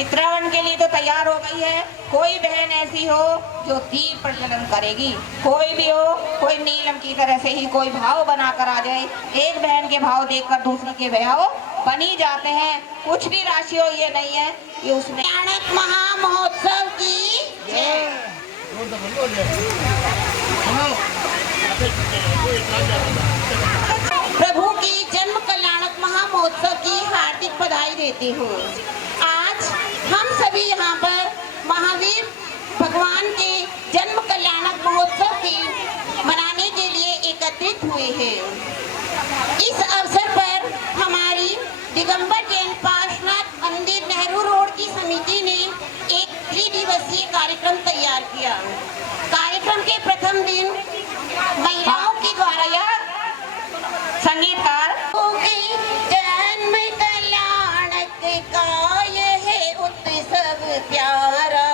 चित्रावन के लिए तो तैयार हो गई है। कोई बहन ऐसी हो जो तीर प्रज्वलन करेगी, कोई भी हो, कोई नीलम की तरह से ही कोई भाव बनाकर आ जाए। एक बहन के भाव देखकर दूसरी के भाव बनी जाते हैं। कुछ भी राशि हो ये नहीं है कि उसने कल्याणक महामहोत्सव की प्रभु की जन्म कल्याणक महामहोत्सव की हार्दिक बधाई देती हूँ। आज हम सभी यहाँ पर महावीर भगवान के जन्म कल्याणक महोत्सव की मनाने के लिए एकत्रित हुए हैं। इस अवसर पर हमारी दिगंबर जैन पार्षनाथ मंदिर नेहरू रोड की समिति ने एक 3 दिवसीय कार्यक्रम तैयार किया। कार्यक्रम के प्रथम दिन महिलाओं के द्वारा यह संगीतकार जन्म कल्याणक का यह उत्सव प्यारा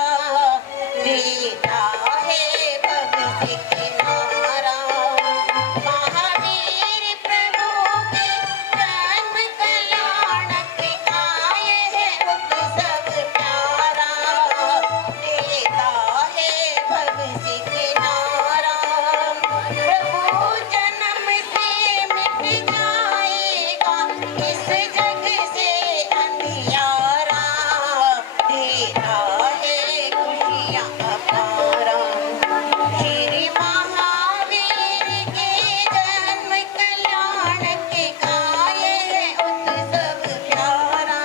देता है भक्ति किनारा। महावीर प्रभु के जन्म कल्याणक का यह उत्सव प्यारा देता है भक्ति किनारा। प्रभु जन्म से मिट जाएगा इस जग से अंधियारा देता है खुशियाँ अपारा। श्री महावीर के जन्म कल्याणक का यह उत्सव प्यारा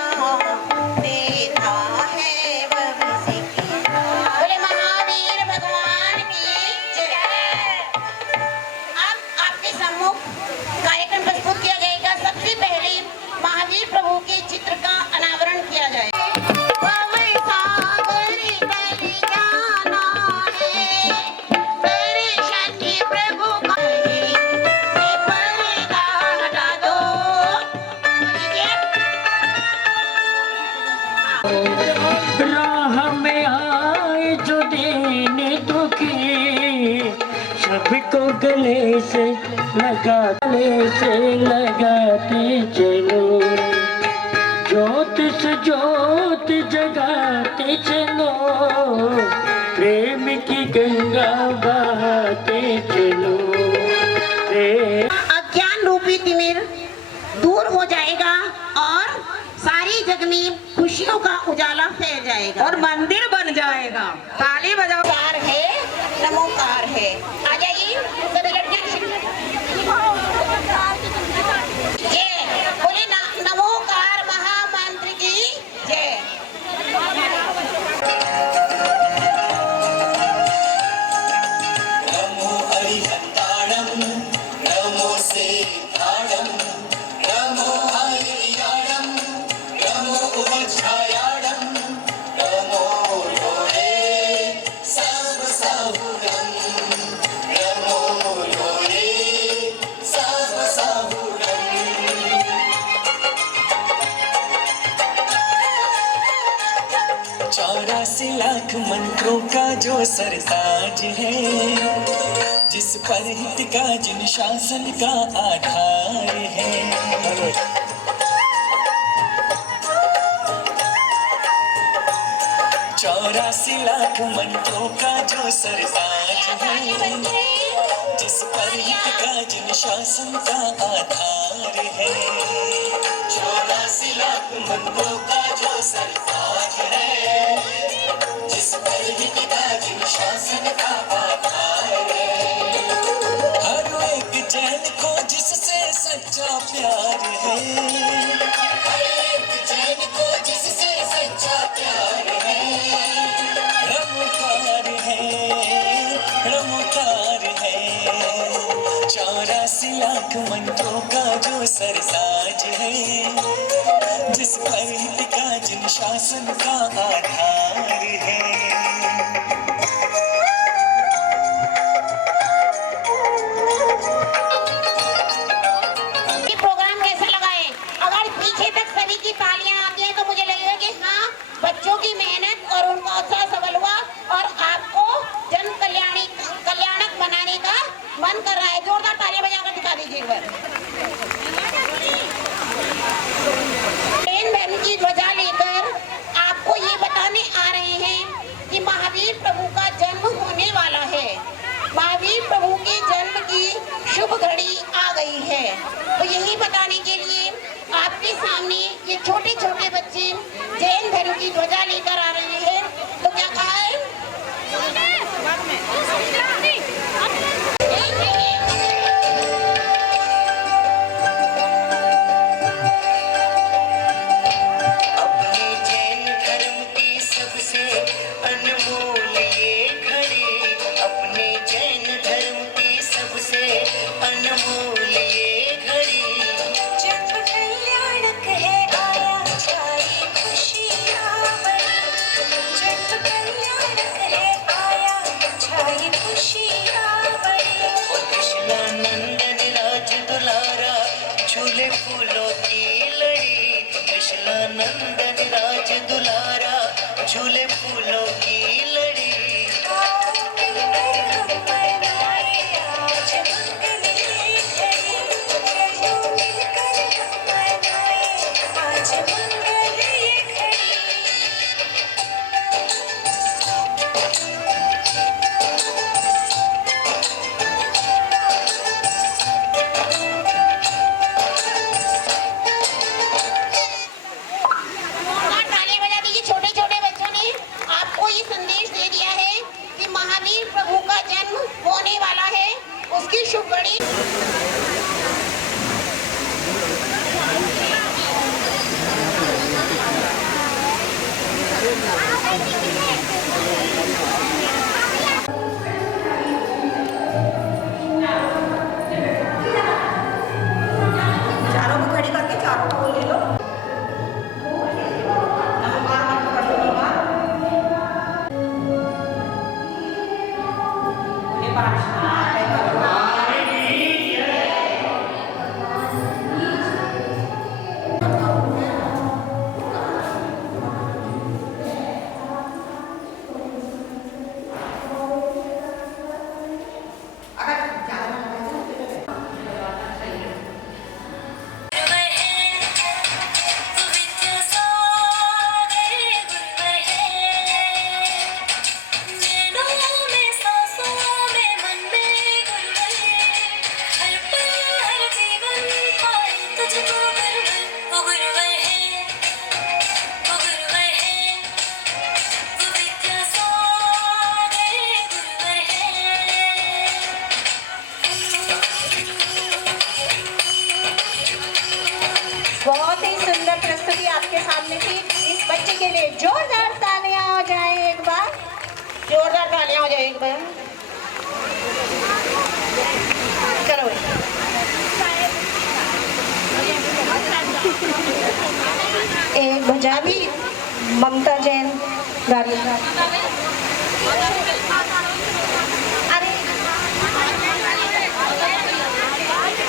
देता है भक्ति किनारा। बोले महावीर भगवान की जय। अब आपके सम्मुख कार्यक्रम प्रस्तुत किया जाएगा। सबसे पहले महावीर प्रभु के चित्र का अनावरण किया जाएगा। राह में आए जो देने दुखी, सबको गले से लगाते चलो। ज्योत से ज्योत जगाते चलो, प्रेम की गंगा बहाते चलो। अज्ञान रूपी तिमिर दूर हो जाएगा और सारी जग में खुशियों का उजाला फैल जाएगा और मंदिर बन जाएगा। ताली बजाओ। कार है, नमोकार है। आ जाइए सभी लड़कियां। जय बोले नमोकार महामंत्र की जय। नमो हरिहंताणं नमो सेताणं नमो हरियाणं नमो उपछायाणं नमो लोरे सर्वसाहुरं नमो लोरे सर्वसाहुरं। 84 लाख मंत्रों का जो सरताज है, जिस पर हित का जिन शासन का आधार है। 84 लाख मंत्रों का जो सरताज है, जिस पर हित का जिन शासन का आधार है। 84 लाख मंत्रों का जो सरताज है, जिस पर हित का जिन शासन का आधार है। हर एक जैन को जिससे सच्चा प्यार है, हर एक जैन को जिससे सच्चा प्यार है। रमकार है, रमकार है। 84 लाख मंत्रों का जो सरताज है, जिस पर हित का जिन शासन का आधार है। ये प्रोग्राम कैसा लगा है? अगर पीछे तक सभी की तालियां आती हैं तो मुझे लगेगा कि हाँ, बच्चों की मेहनत और उनका उत्साह सबल हुआ और आपको जन कल्याणक बनाने का मन कर रहा है। जोरदार तालियां बजाकर दिखा दीजिए एक बार। जैन धर्म की ध्वजा लेकर आपको ये कि महावीर प्रभु का जन्म होने वाला है। महावीर प्रभु के जन्म की शुभ घड़ी आ गई है। तो यही बताने के लिए आपके सामने ये छोटे छोटे बच्चे जैन धर्म की ध्वजा लेकर आ रहे हैं। तो क्या कहा है? अपने जैन धर्म की सबसे अनमोल ये घड़ी, अपने जैन धर्म की सबसे अनमोल ये घड़ी। जन्म कल्याणक है आया छाई खुशियाँ बड़ी, जन्म कल्याणक है आया छाई खुशियाँ बड़ी। कृष्णा नंदन राज दुलारा झूले फूलों की लड़ी, कृष्णा नंदन राज दुलारा झूले फूलों की लड़ी। आओ मिलकर हम मनाए आज मंगल की घड़ी, चलो मिलकर हम मनाए आज मंगल की घड़ी। और तालियां बजा दीजिए। छोटे छोटे बच्चों ने आपको ये संदेश दे दिया है कि महावीर प्रभु का जन्म होने वाला है, उसकी शुभ घड़ी। चारों को खड़ी करके चारों को ले लो। नमस्कार मत कर दो नमस्कार। ये प्रार्थना है बहुत ही सुंदर प्रस्तुति आपके सामने थी। इस बच्चे के लिए जोरदार तालियां हो जाए एक बार। जोरदार तालियां हो जाए एक बार। चलो एक भजा भी ममता जैन गाड़ी।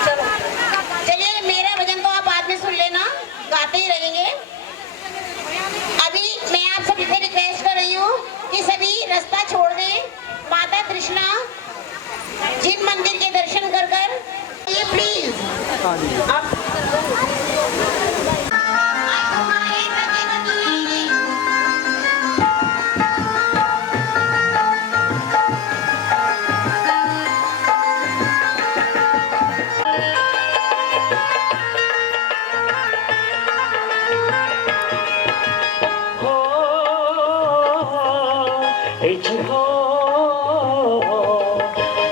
चलो चलिए, मेरा भजन तो आप बाद में सुन लेना, गाते ही रहेंगे। अभी मैं आप सभी से रिक्वेस्ट कर रही हूँ कि सभी रास्ता छोड़ दें। माता कृष्णा जिन मंदिर के दर्शन कर कर ये प्लीज आप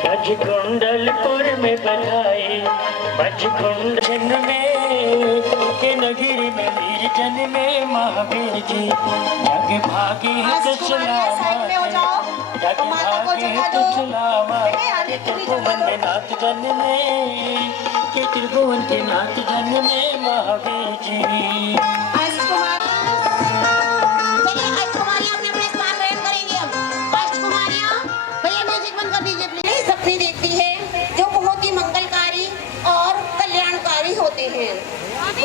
बज कुंडलपुर में बधाई, बज कुंड में के नगरी में वीर जन में महावीर जी जग भागे साइड में हो जाओ। जग माता को भागे जगा दो। त्रिभुवन में नाथ जन में के त्रिभुवन के नाथ जन में महावीर जी। चलिए अष्टकुमारियाँ अपने अपने स्थान ग्रहण करेंगे। अब अष्टकुमारियाँ, भैया म्यूजिक बंद कर दीजिए प्लीज। सपने देखती है जो बहुत ही मंगलकारी और कल्याणकारी होते हैं।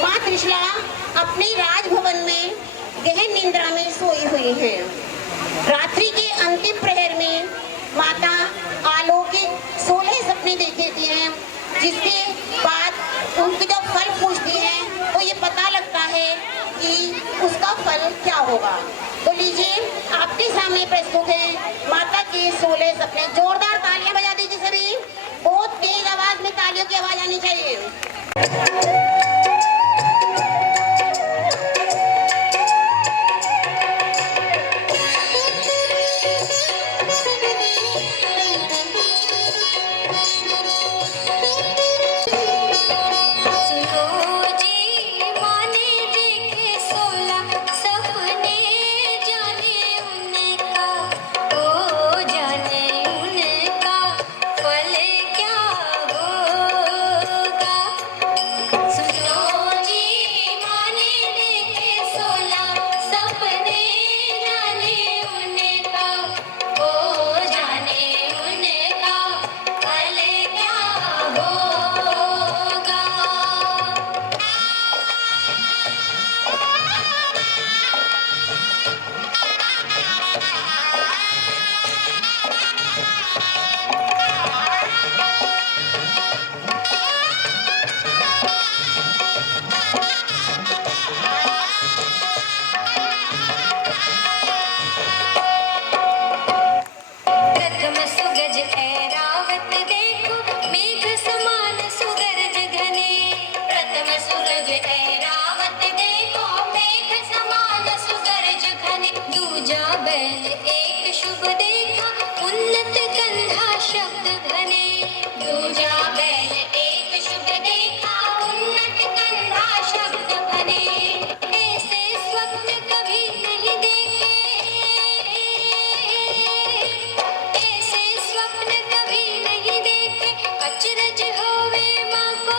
माँ त्रिशला अपने राजभवन में गहन निद्रा में सोई हुई हैं। रात्रि के अंतिम प्रहर में माता अलौकिक 16 सपने देती हैं, जिसके बाद उनके जब फल पूछती हैं तो ये पता लगता है कि उसका फल क्या होगा। तो लीजिए आपके आपके सामने प्रस्तुत है माता की 16 सपने। जोरदार तालियां बजा दीजिए सभी। बहुत तेज आवाज में तालियों की आवाज आनी चाहिए। सुनो जी माने देखे 16 सपने जाने उनका ओ जाने उनका फल क्या होगा। सुनो जी माने देखे 16 सपने जाने उनका ओ जाने उनका फल क्या होगा। प्रथम सुगज ऐरावत देखो मेघ समान सुगर्ज घने। प्रथम सुगज ऐरावत देखो मेघ समान सुगर्ज घने। दूजा बैल एक शुभ देखा उन्नत कंधा शब्द घने। दूजा बैल एक शुभ देखा उन्नत कंधा शब्द घने। ऐसे स्वप्न कभी नहीं देखे ऐसे स्वप्न कभी नहीं देखे अचरज होवे माँ को।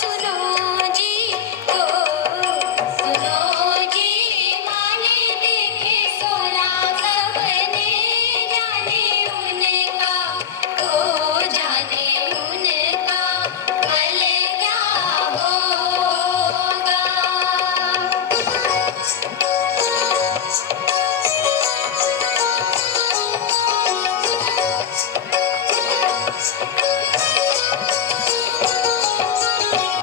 सुनो जी को सुनो जी माने देखे 16 सपने जाने उनका ओ जाने उनका फल क्या होगा।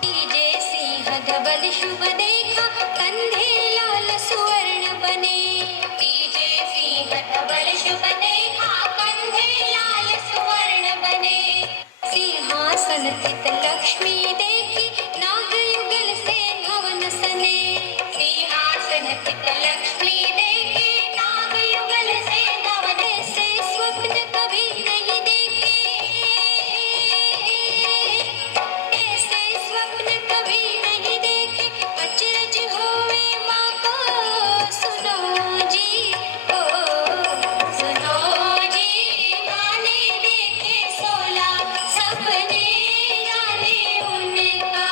कीजे सिंह धवल शुभ देखा कंधे लाल सुवर्ण बने। कीजे सिंह धवल शुभ देखा कंधे लाल सुवर्ण बने। सिंहासन स्थित लक्ष्मी देखी नाग युगल से भवन सने। सिंहासन स्थित लक्ष्मी देखी नाग युगल से भवन से स्वप्न कभी नहीं देखे ऐसे स्वप्न कभी नहीं देखे अचरज होवे माँ को। सुनो जी को सुनो जी माने देखे 16 सपने जाने उनका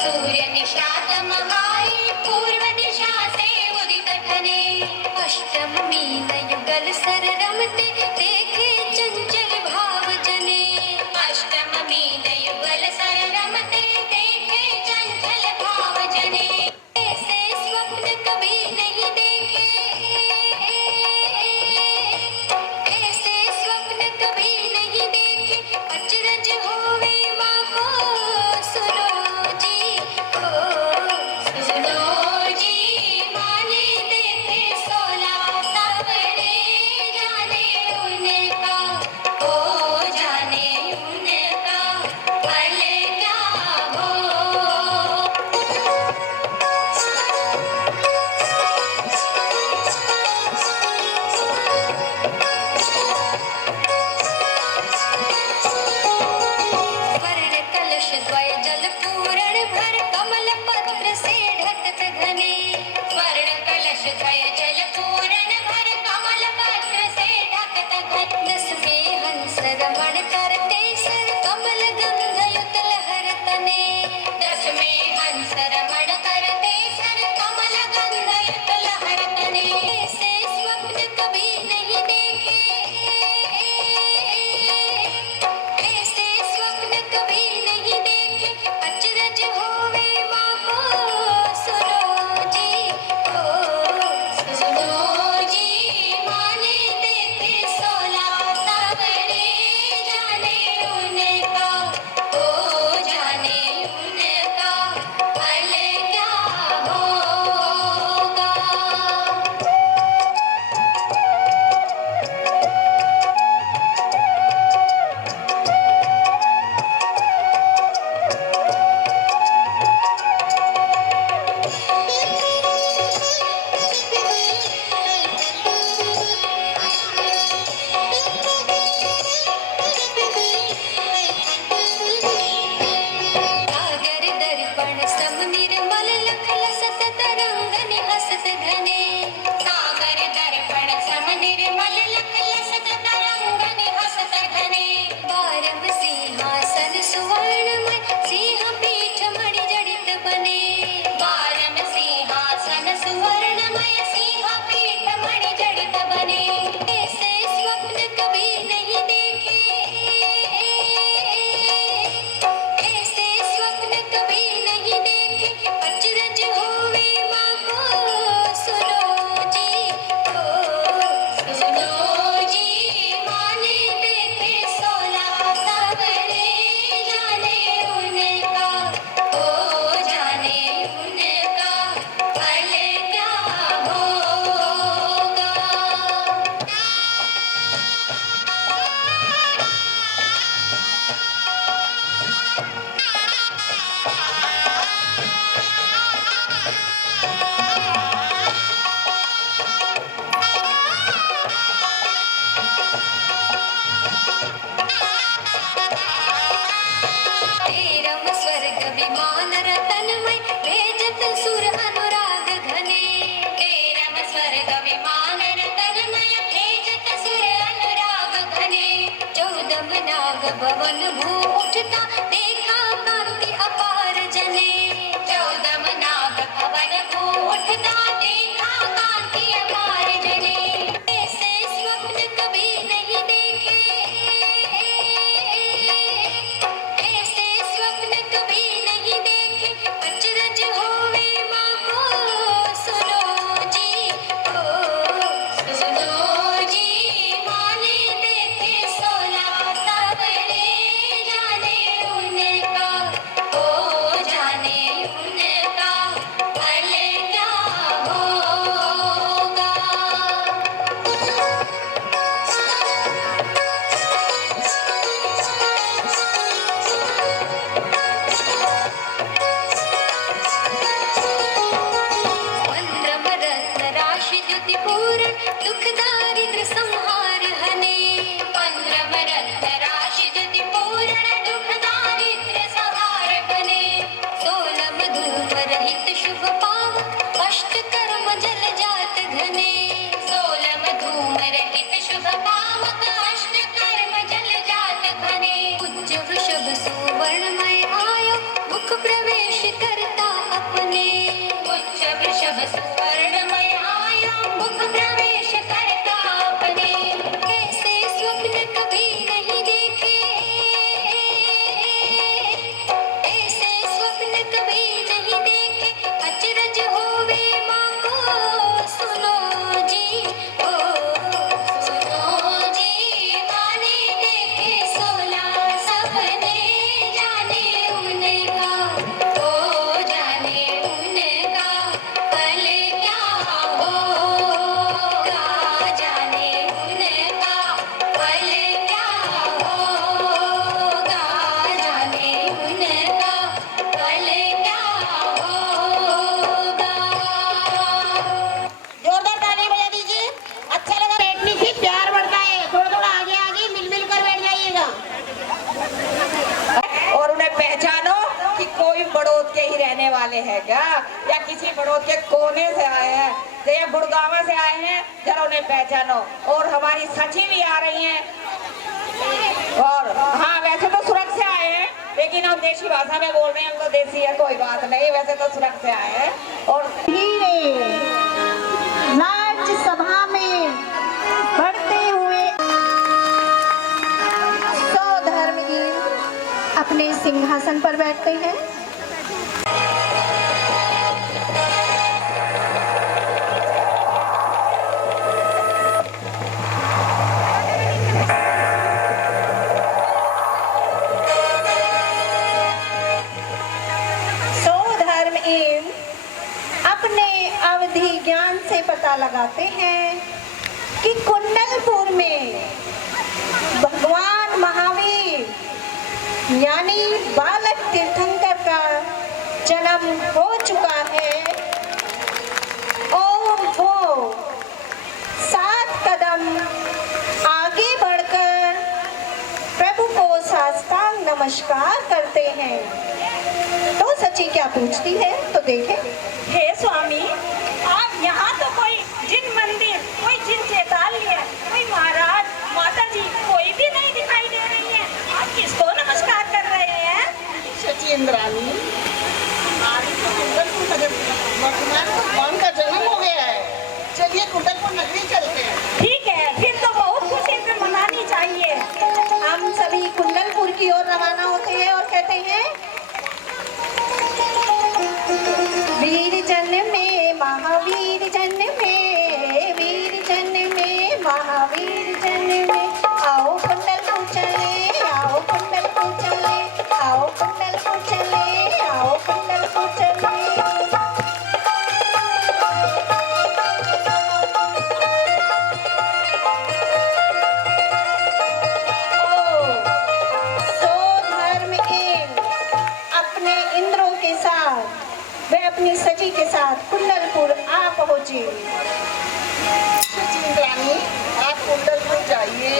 सूर्य निशात महाई पूर्व दिशा से उदित घने अष्टमी न युगल सर रमते देखे चंचल भाव जने अष्टमी न युगल सर रमते देखे चंचल भाव जने ऐसे स्वप्न कभी नहीं देखे ऐसे स्वप्न कभी नहीं देखे अचरज होवे माँ को सुनो जी ओ सुनो जी माने देखे 16 सवरे जाने उनका ओ जाने उनका फल क्या हो वर्ण कलश द्वय जल पूरण भर कमल पत्र से ढकत घने वर्ण कलश द्वय जल पूरण भर कमल पत्र से ढकत घन दस में हंस रमण करते सर कमल गंध युत लहर तने दस में हंस रमण करते सर कमल गंध युत लहर तने ऐसे स्वप्न कभी नहीं देखे ऐसे स्वप्न कभी नहीं देखे अचरज होवे माँ को सुनो जी ओ सुनो जी माने देखे 16 सवरे जाने उनका ओ जाने उनका फल क्या होगा सागर दर्पण सम निर्मल लख लसत तरंगन हसत घने सागर दर्पण सम निर्मल लख लसत तरंगन हसत घने बारम सिंहासन सुवर्णमय सिंह पीठ मणि जडित बने बारम सिंहासन सुवर्णमय सिंह पीठ मणि जडित बने ऐसे स्वप्न कभी नहीं देखे ऐसे स्वप्न कभी नहीं देखे अचरज होवे माँ को सुनो जी ओ सुनो जी माने देखे 16 सवरे जाने उनका ओ जाने उनका फल क्या होगा तेरम स्वर्ग विमान रतनमय भेजत सुर अनुराग घने तेरम स्वर्ग विमान रतनमय भेजत सुर अनुराग घने चौदम नाग भवन भू उठता देखा कांति अपार जने चौदम नाग भवन भू उठता देखा कांति अपार जने ऐसे स्वप्न कभी नहीं देखे ऐसे स्वप्न कभी नहीं देखे अचरज होवे माँ को सुनो जी ओ सुनो जी माने देखे 16 सवरे जाने वाले हैं क्या, या किसी बड़ौद के कोने से आए हैं, या गुड़गांव से आए हैं, जरा उन्हें पहचानो। और हमारी सची भी आ रही हैं, और हाँ वैसे तो सुरत से आए हैं, लेकिन हम देसी भाषा में बोल रहे हैं, हम तो देसी है, कोई बात नहीं, वैसे तो सुरत से आए हैं। और धीरे राज्यसभा में बढ़ते हुए सौधर्महीन अपने सिंहासन पर बैठते हैं। सौधर्महीन अपने अवधि ज्ञान से पता लगाते हैं कि कुंडलपुर में भगवान महावीर यानी बालक तीर्थंकर का जन्म हो चुका है और वो 7 कदम आगे बढ़कर प्रभु को साष्टांग नमस्कार करते हैं। तो सची क्या पूछती है, तो देखें। हे स्वामी, आप यहाँ तो कोई जिन मंदिर, कोई जिन चैताली है, कोई महाराज, माता जी कोई भी नहीं दिखाई दे रही है। आप किसको नमस्कार कर रहे हैं? सची इंद्रानी, आज तो कुंडलपुर नगर वर्तमान भगवान का जन्म हो गया है, चलिए कुंडलपुर नगरी चलते हैं। ठीक है, फिर तो बहुत खुशी से मनानी चाहिए। हम सभी कुंडलपुर की ओर रवाना होते हैं और कहते हैं, वीर जन्मे महावीर जन्मे, वीर जन्मे महावीर जन्मे, आओ कुंडलपुर चले, आओ कुंडलपुर चले, आओ कुंडलपुर चले, आओ कुंडलपुर चले। अपने इंद्रों के साथ वे अपनी सची के साथ कुंडलपुर आ पहुंचे। सची इंद्रानी, आप कुंडलपुर जाइए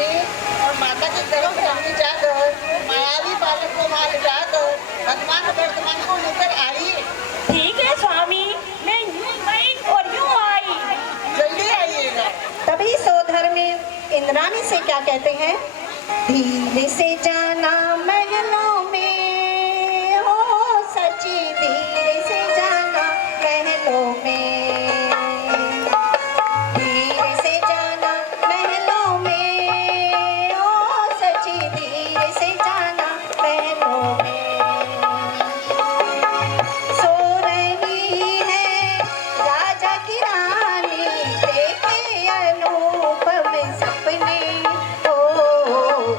और माता की तरफ रानी जाकर मायावी बालक को वहां ले जाकर भगवान वर्तमान को लेकर आइए। ठीक है स्वामी, मैं यूं गई और यूं आई। जल्दी आइएगा। तभी सौधर्मी इंद्रानी से क्या कहते हैं, धीरे से जाना महलों में, हो सची धीरे से जाना महलों में, धीरे से जाना महलों में, हो सची धीरे से जाना महलों में। सो रही है राजा की रानी, देखे अनुपम सपने, ओ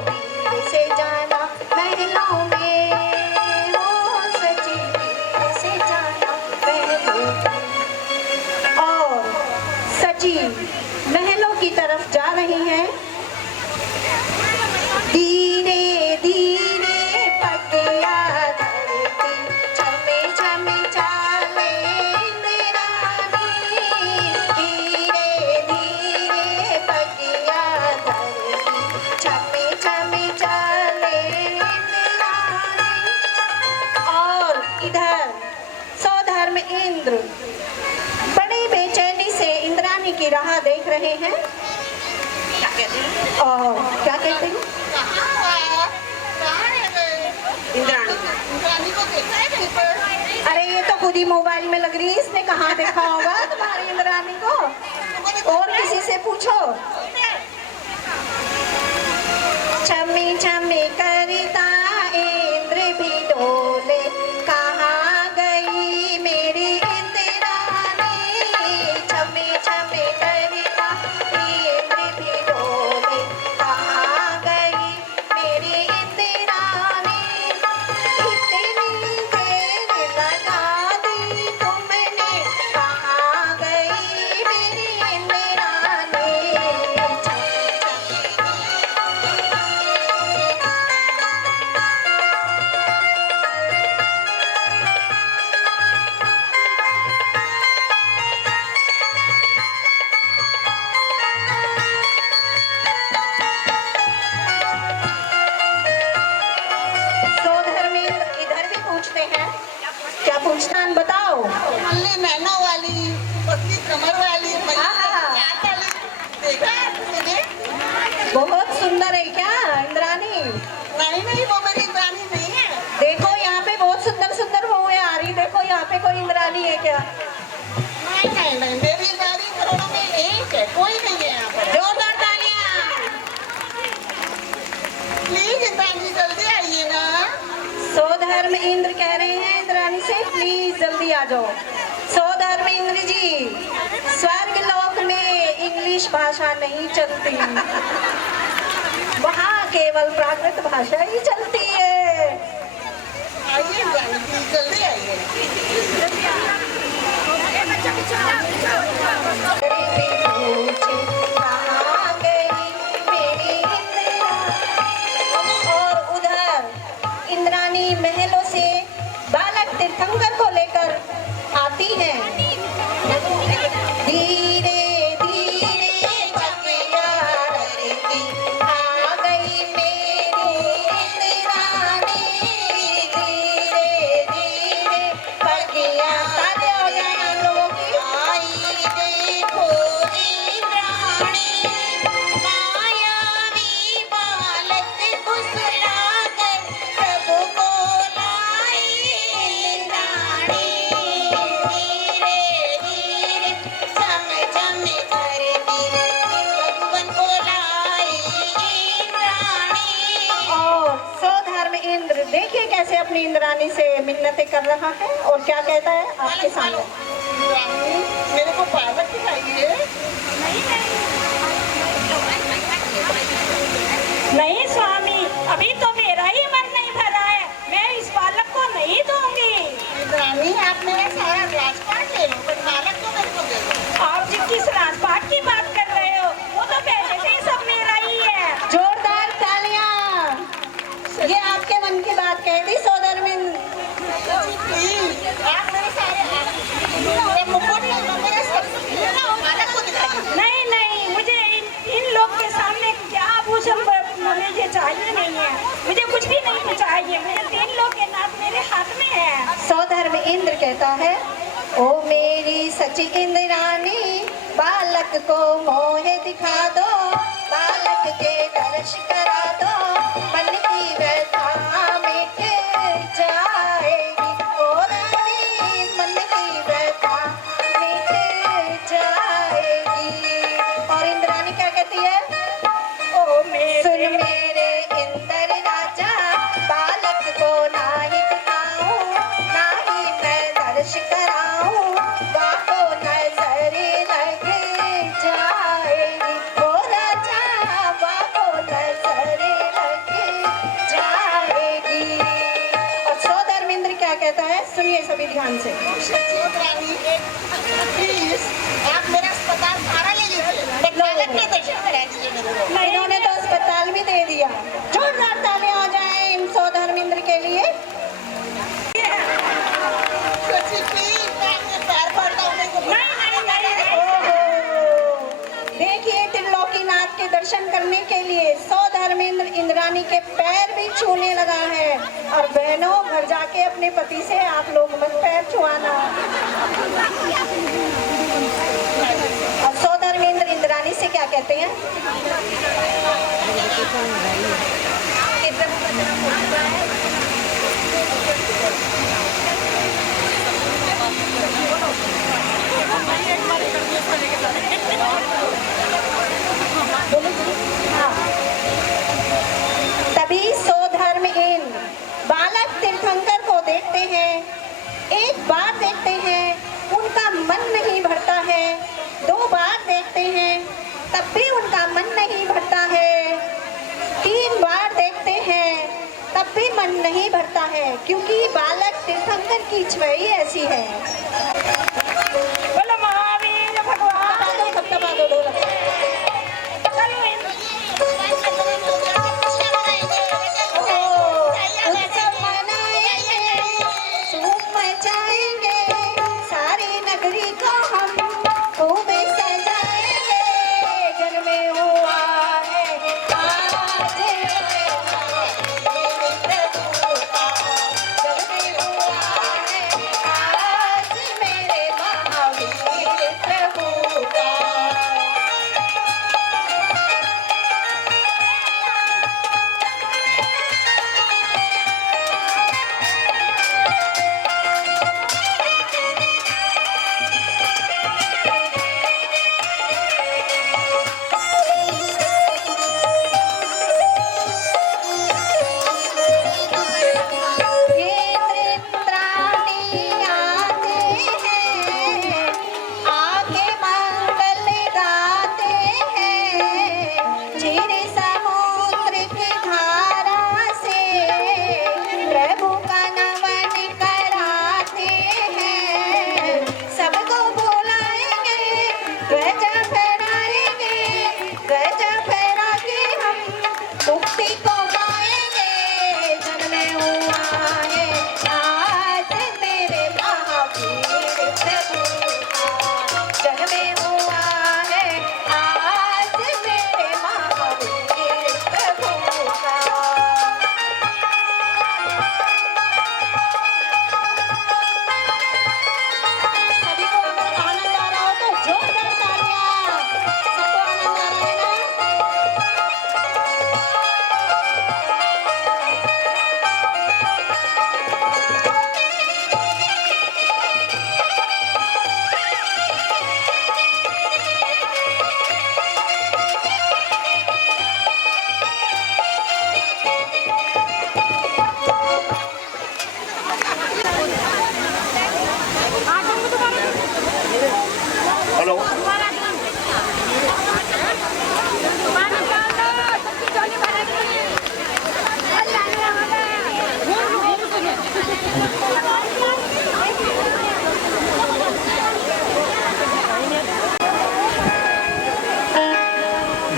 धीरे से जाना महलों में, हो सची धीरे से जाना महलों में। और सची महलों की तरफ जा रही हैं। धीरे धीरे पगया धरती, झमे झमे चाले इंद्रानी, धीरे धीरे पगया धरती, झमे झमे चाले इंद्रानी। और इधर सौधर्म इंद्र बड़ी बेचैनी से इंद्रानी की राह देख रहे हैं। क्या कहते हैं? और क्या कहते हैं, कहाँ रह गए? इंद्रानी को देखा है कहीं पर? अरे ये तो खुद ही मोबाइल में लग रही है, इसने कहाँ देखा होगा तुम्हारी इंद्रानी को, और किसी से पूछो। छमी छमी करता इंद्र भी डोले, कहाँ गई मेरी इंद्रानी, छमी छमी करता इंद्र भी डोले, कहाँ गई मेरी इंद्रानी, इतनी देर लगा दी तुमने, कहाँ गई मेरी इंद्रानी। पूछना बताओ। मल्ली नैनो वाली, पतली कमर वाली, मल्ली आहा। नाक वाली, देखा है तुमने? बहुत सुंदर है क्या इंद्रानी? नहीं नहीं, वो मेरी इंद्रानी नहीं है। देखो यहाँ पे बहुत सुंदर सुंदर बहुएं आ रही, देखो यहाँ पे कोई इंद्रानी है क्या? नहीं नहीं नहीं, मेरी इंद्रानी करोड़ों में एक है, कोई नहीं है यहाँ पर। जोरदार तालियां। प्लीज इंद्रानी जल्दी आइए ना। सौधर्म इंद्र कह रहे हैं इंद्रानी से प्लीज जल्दी आ जाओ। सौधर्म इंद्र जी, स्वर्ग लोक में इंग्लिश भाषा नहीं चलती, वहाँ केवल प्राकृत भाषा ही चलती है। आइए इंद्रानी, प्लीज जल्दी आइए। और उधर इंद्रानी महलों से बालक तीर्थंकर को लेकर आती हैं। धीरे धीरे चकिया डरती आ गई मेरी इंद्रानी, धीरे धीरे पगिया। तालियां हो जाए हम लोगों की। आई देखो इंद्राणी, मायावी बालक फुसला कर प्रभु को लाई इंद्राणी। धीरे धीरे चम चम करती भगवन को लाई इंद्राणी। और सौधर्म इंद्र देखिए कैसे अपनी इंद्रानी से मिन्नतें कर रहा है और क्या कहता है आपके सामने। इंद्राणी, मेरे को बालक दिखाइए। नहीं स्वामी, अभी तो मेरा ही मन नहीं भरा है, मैं इस बालक को नहीं दूंगी। इंद्राणी, आप मेरा सारा राजपाट ले लो, पर बालक तो मेरे को दे दो। आप जिस किस राजपाट की बात कर रहे हो, वो तो पहले से ही सब मेरा ही है। जोरदार तालियां। ये आपके मन की बात कह दी सौधर्म इंद्र। प्लीज, आप मेरे सारे मेरा मुकुट ले लो, मेरे सब बालक को दिखाइए। नहीं नहीं, मुझे इन लोग के सामने क्या आभूषण मुझे चाहिए नहीं है, मुझे कुछ भी नहीं चाहिए, मेरे 3 लोग के नाथ मेरे हाथ में है। सौधर्म इंद्र कहता है, ओ मेरी सची इंद्रानी, बालक को मोह दिखा दो, बालक के दर्श करा दो, मन की व्यथा मिट जाएगी। ओ रानी, मन की व्यथा मिट जाएगी। और इंद्रानी क्या कहती है? ओ सुन मेरे मेरे इंद्र राजा, बालक को नाही दिखाऊं, नाही मैं दर्श कराऊं, बाको नजर लग जाएगी। ओ राजा, बाको नजर लग जाएगी। और सौधर्म इंद्र क्या कहता है सुनिए सभी ध्यान से। इंद्राणी, प्लीज, आप मेरा अस्पताल सारा ले लीजिए, पर बालक के दर्शन करा दीजिए मेरे को। इन्होंने तो अस्पताल भी दे दिया। जोरदार तालियां हो जाए इन सौधर्म इंद्र के लिए। सच्ची प्लीज, मैं अपने पैर पड़ता हूँ, मेरे को ओहो, देखिए त्रिलोकीनाथ के दर्शन करने के लिए सौधर्म इंद्र इंद्रानी के पैर भी छूने लगा है। और बहनों, घर जाके अपने पति से आप लोग मत पैर छुआना। और सौधर्म इंद्र इंद्रानी से क्या कहते हैं? तभी सौधर्म इंद्र बालक तीर्थंकर को देखते हैं, एक बार देखते हैं उनका मन नहीं भरता है, 2 बार देखते हैं तब भी उनका मन नहीं भरता है, 3 बार देखते हैं तब भी मन नहीं भरता है, क्योंकि बालक तीर्थंकर की छवि ऐसी है। बोलो महावीर भगवान। तबा दो ढोलक। चलो इन- उत्सव मनाएंगे, धूम मचाएंगे, सारी नगरी को हम खूब सजाएंगे। जन्मे हुआ है आज प्रभु का, जन्मे हुआ है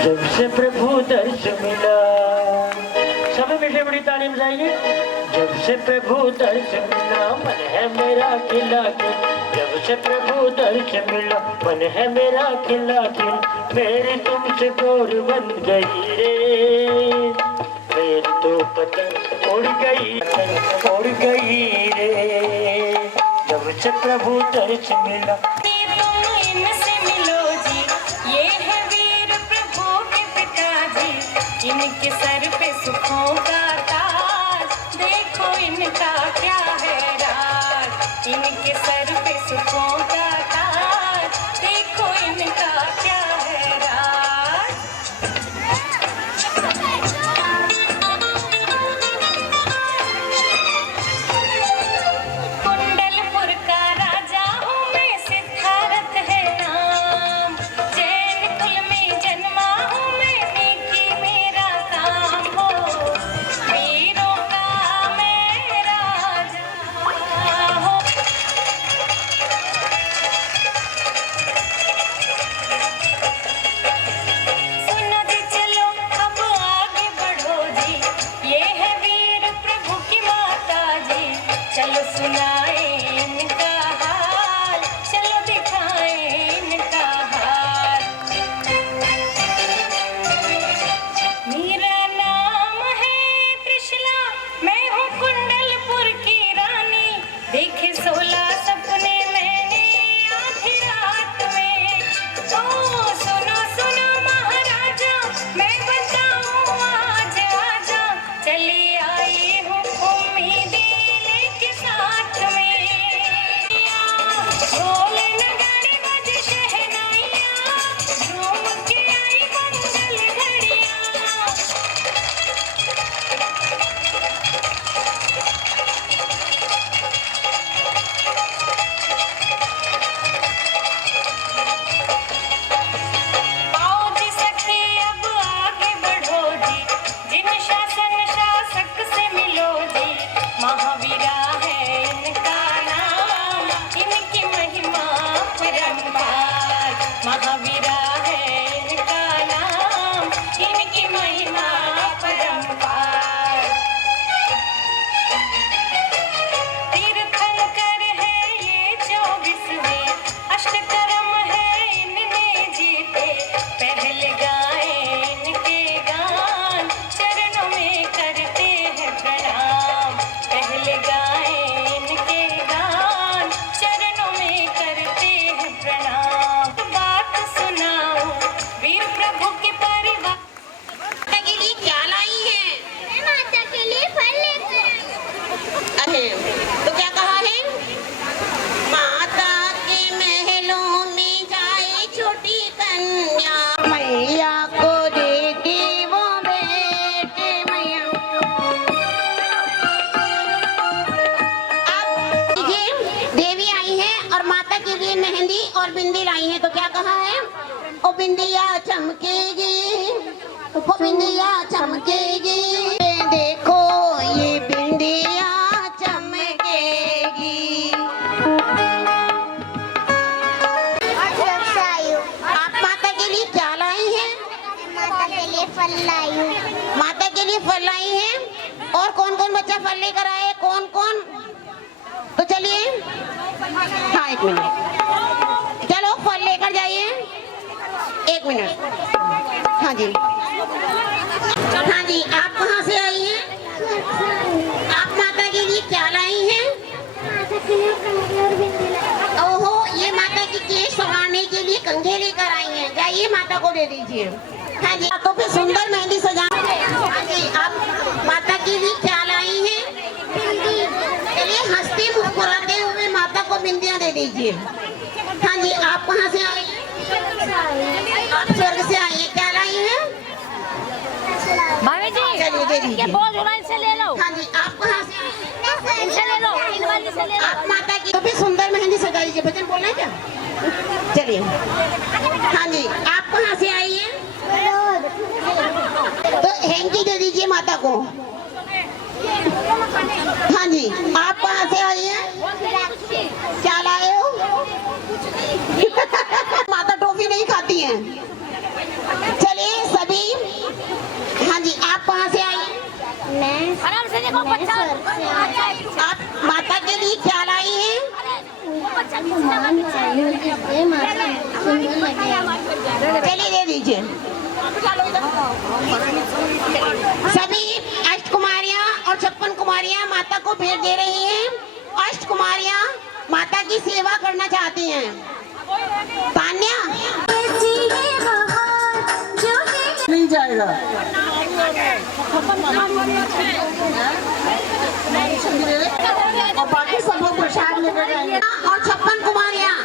जब से प्रभु दर्श मिला, सब मिले बड़ी तालीम जाएगी। जब से प्रभु दर्श मिला मन है मेरा खिला खिल, जब से प्रभु दर्श मिला मन है मेरा खिला खिल, मेरी तुमसे डोर बन गई रे, मेरी तो पतंग उड़ गई रे, जब से प्रभु दर्श मिला। तुम इनसे मिलो जी, ये है वीर प्रभु के पिताजी, इनके सर पे सुखों का ताज, देखो इनका क्या है राज, इनके सर पे सुखों का ताज, देखो इनका क्या है राज। कुंडलपुर का राजा हूँ मैं, सिद्धार्थ है नाम, जैन कुल में जन्मा हूँ मैं, नेकी मेरा काम हो, वीरों का मैं राजा हूँ। सुनो जी चलो अब आगे बढ़ो जी, ये है वीर प्रभु की माता जी, चलो सुनाए इनका हाल, चलो दिखाए इनका हाल। मेरा नाम है त्रिशला, मैं हूँ कुंडलपुर की रानी, देखे 16 सपने मैंने आधी रात में। ओ सुनो सुनो महाराजा, मैं बताऊँ आज आजा, चली आई हूँ उम्मीदें लेके साथ में। ढोल नगाड़े बजे शहनाइयाँ, झूम के आई मंगल घड़ियाँ। आओ जी सखी अब आगे बढ़ो जी, जिन शासन शासक से मिलो जी, महावीरा है इनका नाम, इनकी महिमा परम्पार, महावीरा है इनका नाम, इनकी महिमा परम्पार। तीर्थंकर है ये 24वें, अष्टकर्म है इनने जीते, पहले गाए इनके गान, चरणों में करते हैं प्रणाम, पहले गाए इनके गान, चरणों में करते हैं प्रणाम। बात सुनाओ वीर प्रभु के परिवार। माता के लिए क्या लाई है? माता के लिए फल लेकर अरे तो क्या कहा है? माता के महलों में जाए छोटी कन्या, मैया को देती वो बेटे मैया। अब देखिए देवी आई है और माता के लिए मेहंदी और बिंदी लाई है, तो क्या कहा है? ओ बिंदिया चमकेगी, ओ बिंदिया चमकेगी, देखो ये बिंदिया चमकेगी। आप माता के लिए क्या लाई हैं? माता के लिए फल लाई हूँ। माता के लिए फल लाई हैं। और कौन कौन बच्चा फल लेकर आए? कौन कौन? तो चलिए, हाँ 1 मिनट, चलो फल लेकर जाइए। 1 मिनट, हाँ जी, हाँ जी। आप कहाँ से आई हैं? आप माता के लिए क्या लाई हैं? माता के लिए कंघी और बिंदी लाई। ओहो, ये माता की केश संवारने के लिए कंघे लेकर आई हैं। जाइए माता को दे दीजिए। हाँ जी, हाथों पे सुंदर मेहंदी सजा। हाँ जी, आप माता के लिए क्या लाई हैं? चलिए हंसते मुस्कुराते हुए माता को बिंदियाँ दे दीजिए। हाँ जी, आप कहाँ से आई हैं? आप स्वर्ग से आई हैं। क्या लाई हैं? भाभी जी चलिए दे दीजिए। ये बहुत जुड़ा इनसे ले लो, हाँ जी, आप कहाँ से आई हैं? इनसे ले लो, इन वाली से ले लो। आप माता की तो भी सुंदर मेहंदी सजा दीजिए। भजन बोलना है क्या? चलिए, हाँ जी, आप कहाँ से आई हैं? तो हैंकी दे दीजिए माता को। हाँ जी, आप कहाँ से आई हैं? क्या लाए हो? माता टॉफी नहीं खाती हैं। चलिए सभी, हाँ जी, आप कहाँ से आई हैं? आराम से देखो बच्चा आप माता के लिए क्या लाई हैं? चलिए दे दीजिए। सभी अष्ट कुमारियाँ और 56 कुमारियाँ माता को भेंट दे रही हैं। अष्ट कुमारियाँ माता की सेवा करना चाहती हैं। तान्या नहीं जाएगा। और बाकी सब लोग प्रसाद लेकर जाएंगे। और 56 कुमारियाँ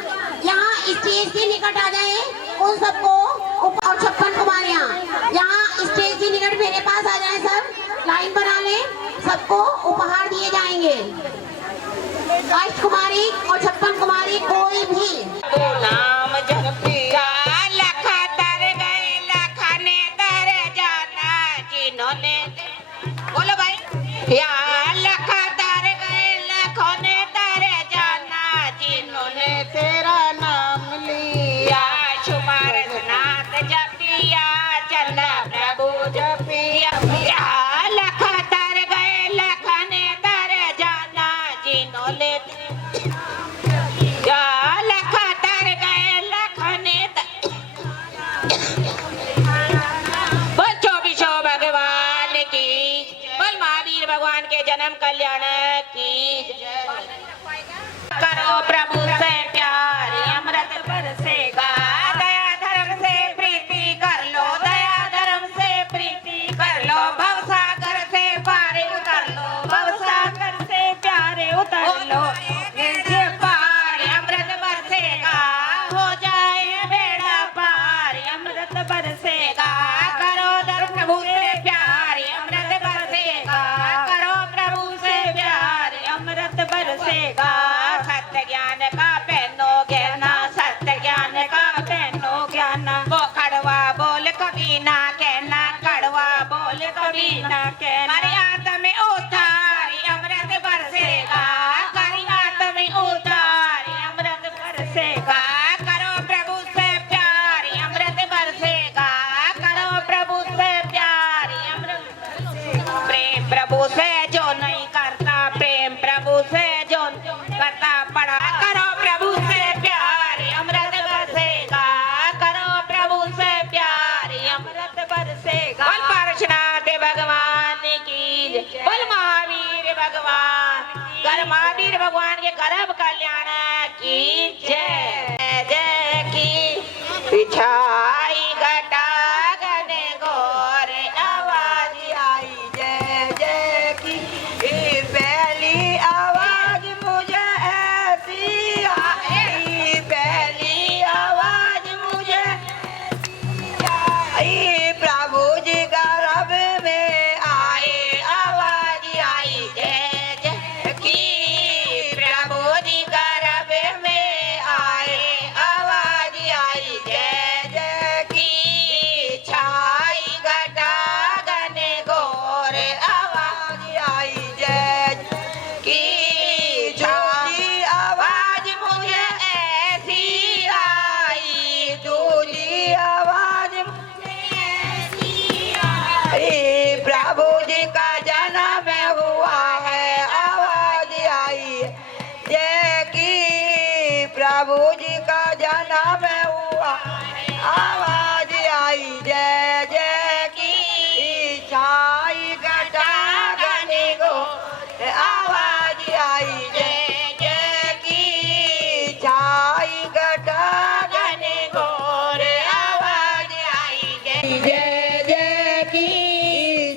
यहाँ स्टेज के निकट आ जाए। उन सबको और 56 कुमारियाँ यहाँ स्टेज के निकट मेरे पास आ जाए। सब लाइन बना लें, सबको उपहार दिए जाएंगे। अष्ट कुमारी और 56 कुमारी कोई भी तो नाम जपिया लखा तर गए लखने तर जाना जिन्होंने बोलो भाई या लखा तर गए लखने तर जाना जिन्होंने तेरा नाम लिया शुमार नाथ जपिया चंदा प्रभु जपिया या लखा तर गए लखने तर जाना जिन्होंने या लखा तर गए लखने बोल चौबीसों भगवान की बोल महावीर भगवान के जन्म कल्याण की करो प्रभु से प्यार अमृत बरसेगा दया धर्म से प्रीति कर लो दया धर्म से प्रीति कर लो भवसागर से पार उतर लो भवसागर से प्यार उतर लो ये पार अमृत बरसेगा हो जाए बेड़ा पार अमृत बरसेगा करो दर प्रभु से प्यार अमृत बरसेगा करो प्रभु से प्यार अमृत बरसेगा सत्य ज्ञान का पहनो ज्ञाना सत्य ज्ञान का पहनो ज्ञाना वो कड़वा बोल कभी ना कहना कड़वा बोल कभी ना कहना मर्यादा में उतार अमृत बरसेगा मर्यादा में उतार अमृत बरसेगा करो प्रभु से प्यार अमृत बरसेगा करो प्रभु से प्यार अमृत प्रेम प्रभु से जो नहीं करता प्रेम प्रभु से जो करता पड़ा करो प्रभु से प्यार अमृत बरसेगा करो प्रभु से प्यार अमृत बरसेगा बोल पार्श्वनाथ भगवान की जय बोल महावीर भगवान कर महावीर भगवान के गर्भ कल्याण की जय जय की पिछाई घटा गने गोर आवाज आई जय जय की पहली आवाज मुझे ऐसी आई पहली आवाज मुझे आई प्रभु जी गर्भ में आए आवाज आई जय जय की प्रभु जी गर्भ में आए आवाज आई जय जय की छाई घटा गने गोर आवाज आई जय की छाई आवाज मुझे ऐसी आई दूजी आवाज मुझे ऐसी आई प्रभु जी का जन्म हुआ है आवाज आई जय की प्रभु जी का जन्म हुआ आवाज आई जय जय की छाई घटा गने गो आवाज आई जय जय की छाई घटा गने गोर आवाज आई जय जय जय की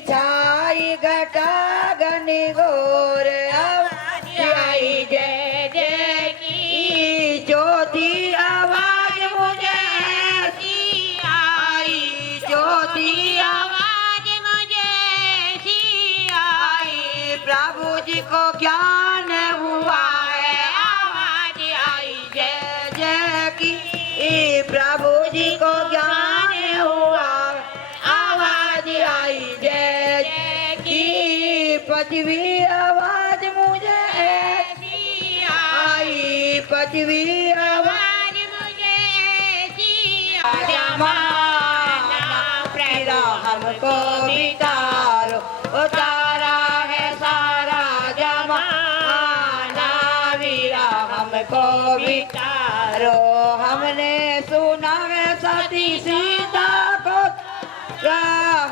छाई घटा गने गोर आवाज आई जय जय की ज्योति आवाज मुझे ऐसी आई ज्योति आवाज मुझे ऐसी आई प्रभु जी को ज्ञान हुआ है आवाज आई जय जय की प्रभु जी को ज्ञान हुआ आवाज आई जय जय की पृथ्वी बचवी आवाज मुझे जिया जमाना वीरा हमको भी तारो उतारा है सारा जमाना वीरा हमको भी तारो हमने सुना है सती सीता को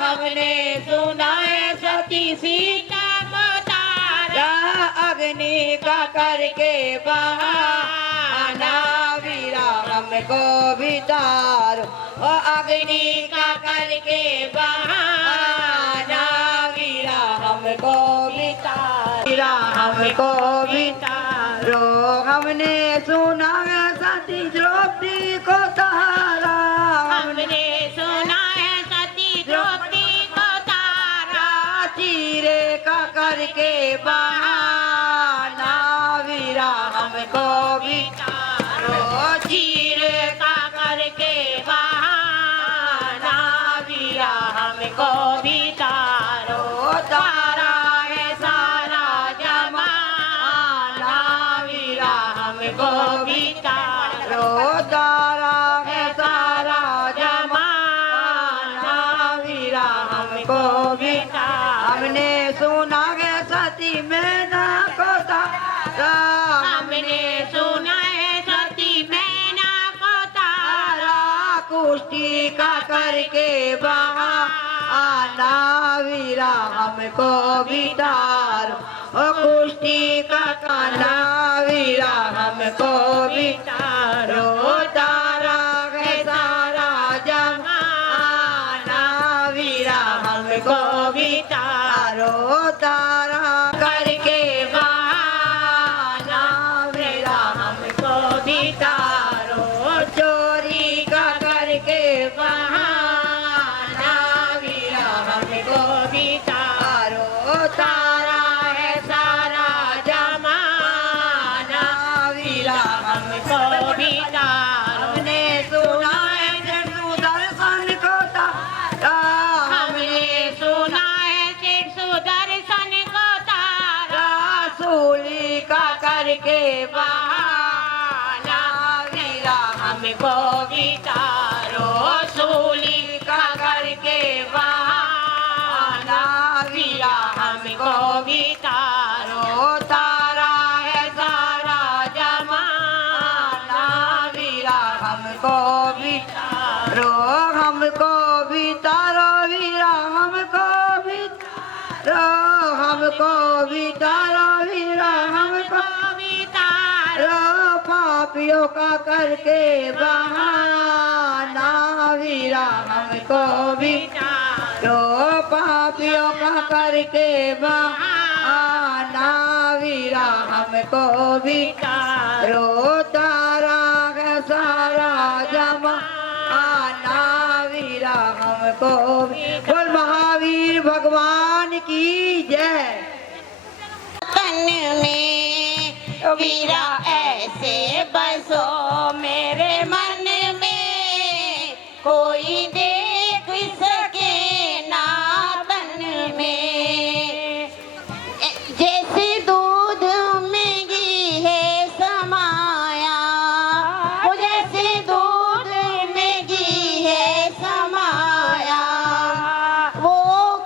हमने सुना है सती सीता को तारा अग्नि का करके बहाना वीरा हमको भी तारो अग्नि का करके बहाना वीरा हमको भी तारो वीरा हमको भी तारो हमने सुना है सती द्रौपदी को तारा हमने सुना है सती द्रौपदी को तारा चीरे का करके बहाना वीरा हमको भी तारो चीरे का करके बहाना वीरा हमको भी तारो तारा है सारा जमाना वीरा हमको भी तारो तारा है सारा जमाना वीरा हमको भी हमने सुना है सती मैना को तारा हमने सुना है सती मैना को तारा कुश्ती का करके बहाना वीरा हमको भी तारो कुश्ती का काना वीरा हमको भी तारो तारा है सारा जमाना वीरा हमको भी तारो तारा करके बहाना वीरा हमको भी तारो चोरी का करके बहाना वीरा हमको भी तारो तारा है सारा जमाना वीरा हमको भी तारो हमने सुना है सुदर्शन को तारा हमने सुना है सुदर्शन को तारा सूली का करके बहाना वीरा हमको भी तारो सूली का करके बहाना वीरा हमको भी तारो तारा है सारा जमाना वीरा हमको भी तारो हमको भी तारो वीरा हमको भी तारो हमको भी तारो वीरा हमको भी तारो पापियों का करके बहाना वीरा हमको भी तारो पापियों का करके बहाना वीरा हमको भी तारो तारा है सारा जमाना वीरा हमको भी बोल महावीर भगवान की जय तन में वीरा ऐसे बसो मेरे मन में कोई देख सके ना तन में जैसे दूध में घी है समाया वो जैसे दूध में घी है समाया वो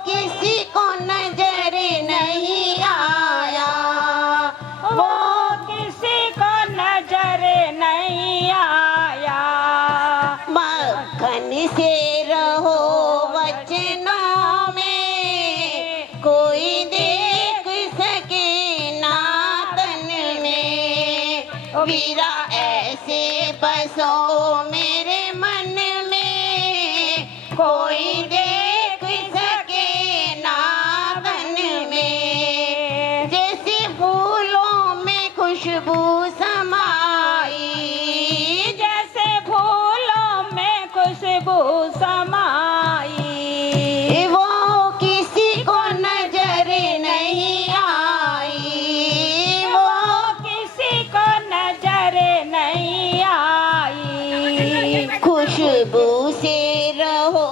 किसी को नजर नहीं आया वो किसी को नजर नहीं आया मक्खन से रहो वचनों में कोई देख सके ना तन में वीरा ऐसे बसो मेरे मन में कोई देख सके ना तन में जैसे फूलों में खुशबू समाई जैसे फूलों में खुशबू समाई वो किसी को नजर नहीं आई वो किसी को नजर नहीं आई खुशबू से रहो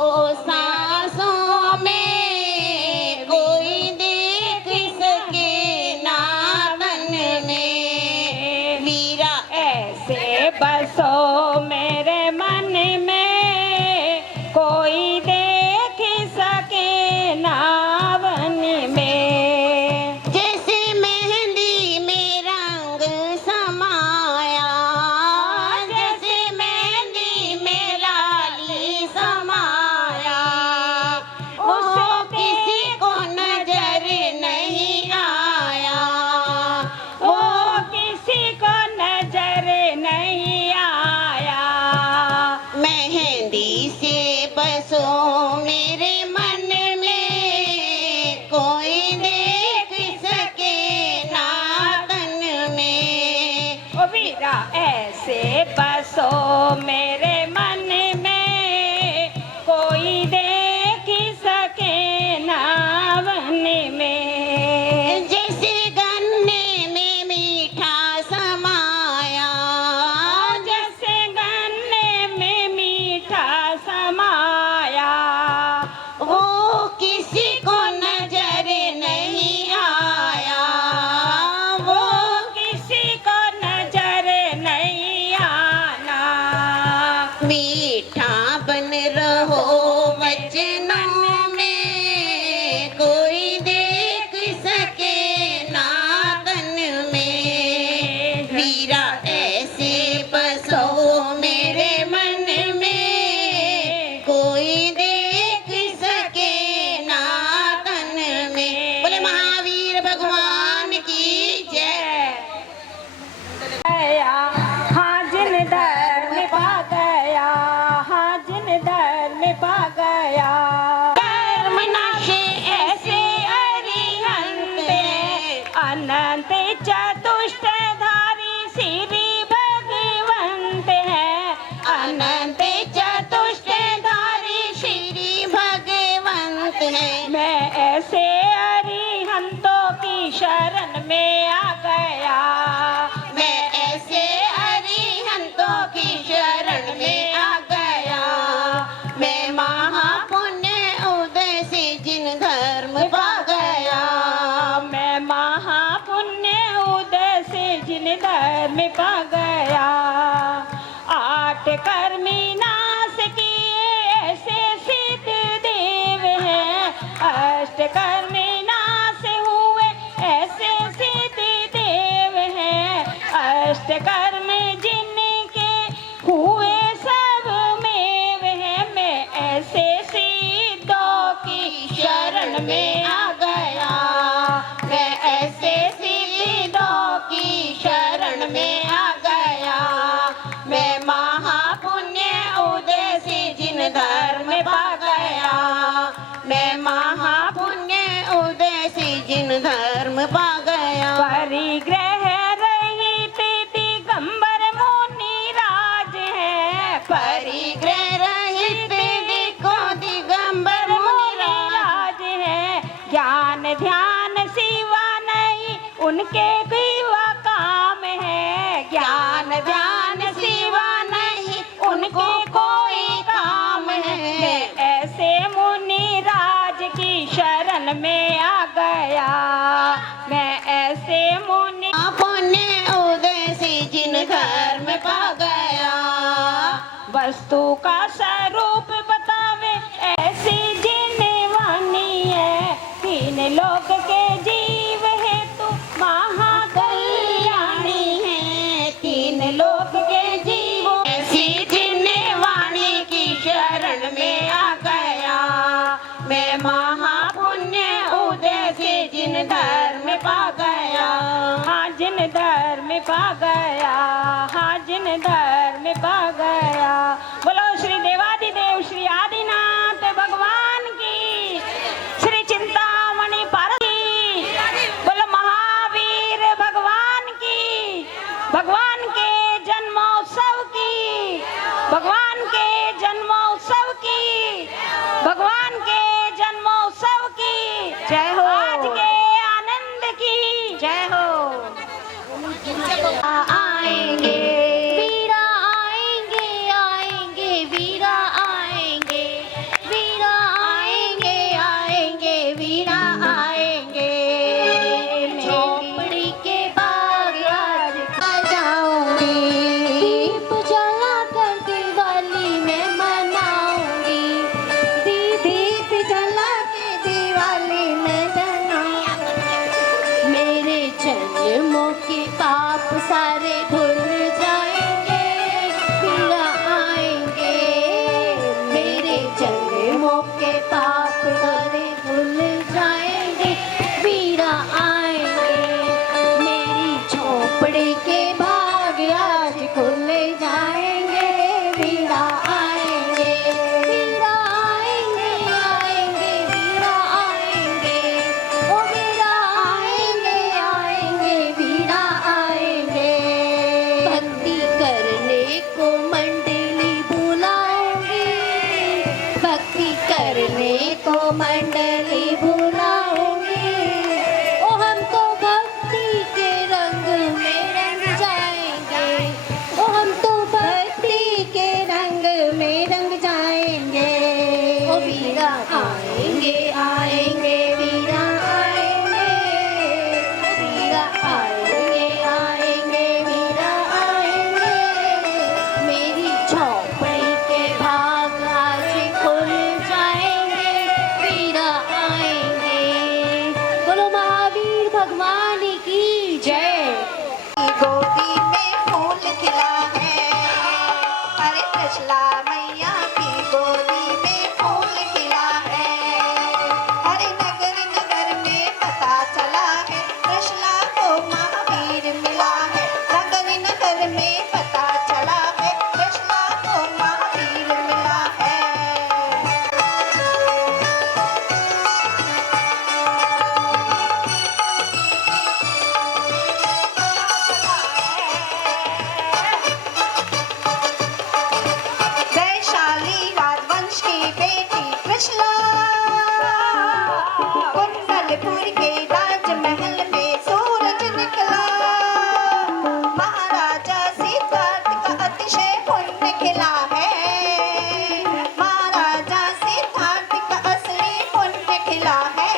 सांसों में कोई देख सके ना तन में वीरा बसो मेरे मन में, कोई देख सके नावन में। जैसे मेहंदी में रंग समाया, जैसे मेहंदी में लाली समाया, वो किसी को नजर नहीं आया, वो किसी को नजर नहीं आया। मेहंदी से बसो मेरे मन में, कोई देख सके ना तन में। ओ वीरा ऐसे बसो मेरे मन में, कोई देख सके नावन में। जैसे गन्ने में मीठा समाया, जैसे गन्ने में मीठा समाया, वो किसी को नजर नहीं आया, वो किसी को नजर नहीं आना। मीठा बन रहो वचनों में, कोई देख सके ना तन में। वीरा ऐसे बसो मेरे मन में, कोई देख सके ना तन में। बोले महावीर भगवान की जय। गया हाँ जिन दर में पा गया, हाँ जिन दर में पा गया। कर्म नाशे ऐसे अरिहंत, अनंत चतुष्टधारी श्री भगवंत है। अनंत चतुष्टधारी श्री भगवंत है। मैं ऐसे अरिहंतों की शरण में आ गया, मैं ऐसे अरिहंतों की शरण में आ गया। मैं महापुण्य उदय से जिन धर्म पा गया, मैं महापुण्य उदय से जिन धर्म पा गया। आठ कर्मी नाश किए ऐसे सिद्ध देव हैं, अष्ट कर्मी नाश हुए ऐसे सिद्ध देव हैं। अष्ट कर्म जिनके हुए सब मेव हैं, मैं ऐसे सिद्धों की शरण में आ गया। मैं ऐसे सिद्धों की शरण में आ गया। मैं महापुण्य उदय से जिन धर्म पा गया, मैं महापुण्य उदय से जिन धर्म पा गया। परिग्रह रहित दिगंबर मुनि राज है, परिग्रह रहित दिखो दिगंबर मुनि राज है। ज्ञान ध्यान सिवा नहीं उनके किवा काम है, ज्ञान ध्यान सिवा नहीं उनको कोई काम है। मैं ऐसे मुनि राज की शरण में आ गया, मैं ऐसे मुनि पुण्य उदय से जिन धर्म पा गया। वस्तु का स्वरूप बतावे ऐसी जिन वाणी है। तीन लोक के जीव हेतु महाकल्याणी है, तीन लोक के जीव ऐसी जिन वाणी की शरण में आ गया। मैं महापुण्य उदय से जिन धर्म पा गया। हाँ जिन धर्म पा गया, हाँ जिन धर्म पा गया। बोलो श्री देवादिदेव श्री आदिनाथ भगवान की, श्री चिंतामणि पार्वती। बोलो महावीर भगवान की, भगवान के जन्मोत्सव की, भगवान के जन्मोत्सव की, भगवान के जन्मोत्सव की जय हो। आज के आनंद की जय हो। आएंगे वीरा आएंगे, आएंगे वीरा आएंगे, वीरा आएंगे, आएंगे वीरा आएंगे। झोपड़ी के बाग आज सजाऊंगी, तारे भूल जाएंगे, वीरा आएंगे। मेरे जन्मों के पाप सारे भूल जाएंगे, वीरा आएंगे। मेरी झोपड़ी के भाग आज खुल जाएंगे, वीरा आएंगे। वीरा आएंगे, आएंगे, वीरा आएंगे। ओ वीरा आएंगे, आएंगे, वीरा आएंगे। भक्ति करने को मंडली बुलाऊंगी, भक्ति करने को मंडली बुलाऊंगी। ओ हम तो भक्ति के रंग में रंग जाएंगे, ओ हम तो भक्ति के रंग में रंग जाएंगे। ओ वीरा आएंगे, आएंगे, वीरा आएंगे। वीरा आएंगे, आएंगे, वीरा आएंगे। मेरी झोपड़ी के भाग आज खुल जाएंगे, वीरा आएंगे। बोलो महावीर भगवान की जय। गोदी में फूल खिला है, अरे कृष्णा मैया की गोदी में फूल खिला है। अरे नगर नगर में पता चला है, कृष्णा को महावीर मिला है। नगर नगर में पता चला है, कृष्णा को महावीर मिला है। वैशाली राजवंश की बेटी कृष्णा, कुंडलपुर के राजमहल में सूरज निकला। महाराजा सिद्धार्थ का अतिशय पुण्य खिला है, महाराजा सिद्धार्थ का असली पुण्य खिला है।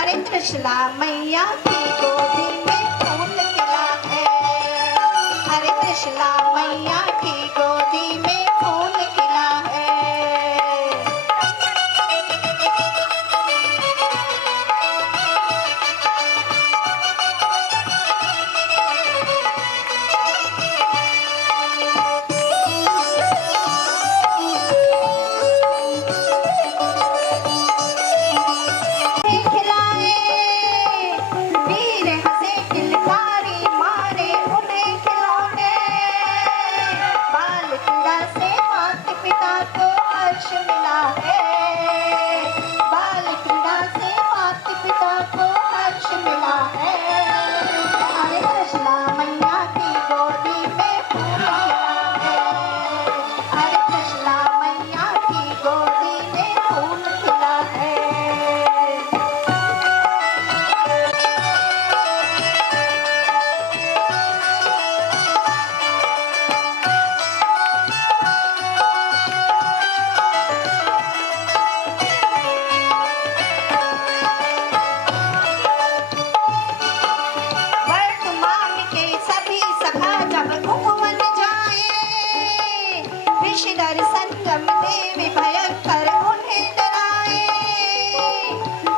अरे कृष्णा मैया की गोदी में फूल खिला है, अरे कृष्णा मैया की गोदी में फूल खिला है। खिलाए वीर हंसे किलकारी मारे उन्हें खिलौने। बाल क्रीड़ा से माता पिता को हर्ष मिला है, बाल क्रीड़ा से माता पिता को हर्ष मिला है। अरे कृष्णा मैया की गोदी में फूल खिला है, अरे कृष्णा मैया की गोदी में फूल खिला है। वर्तमान के सभी सखा जब उपवन जाए, विषधर संगम देवी भयंकर उन्हें डराए।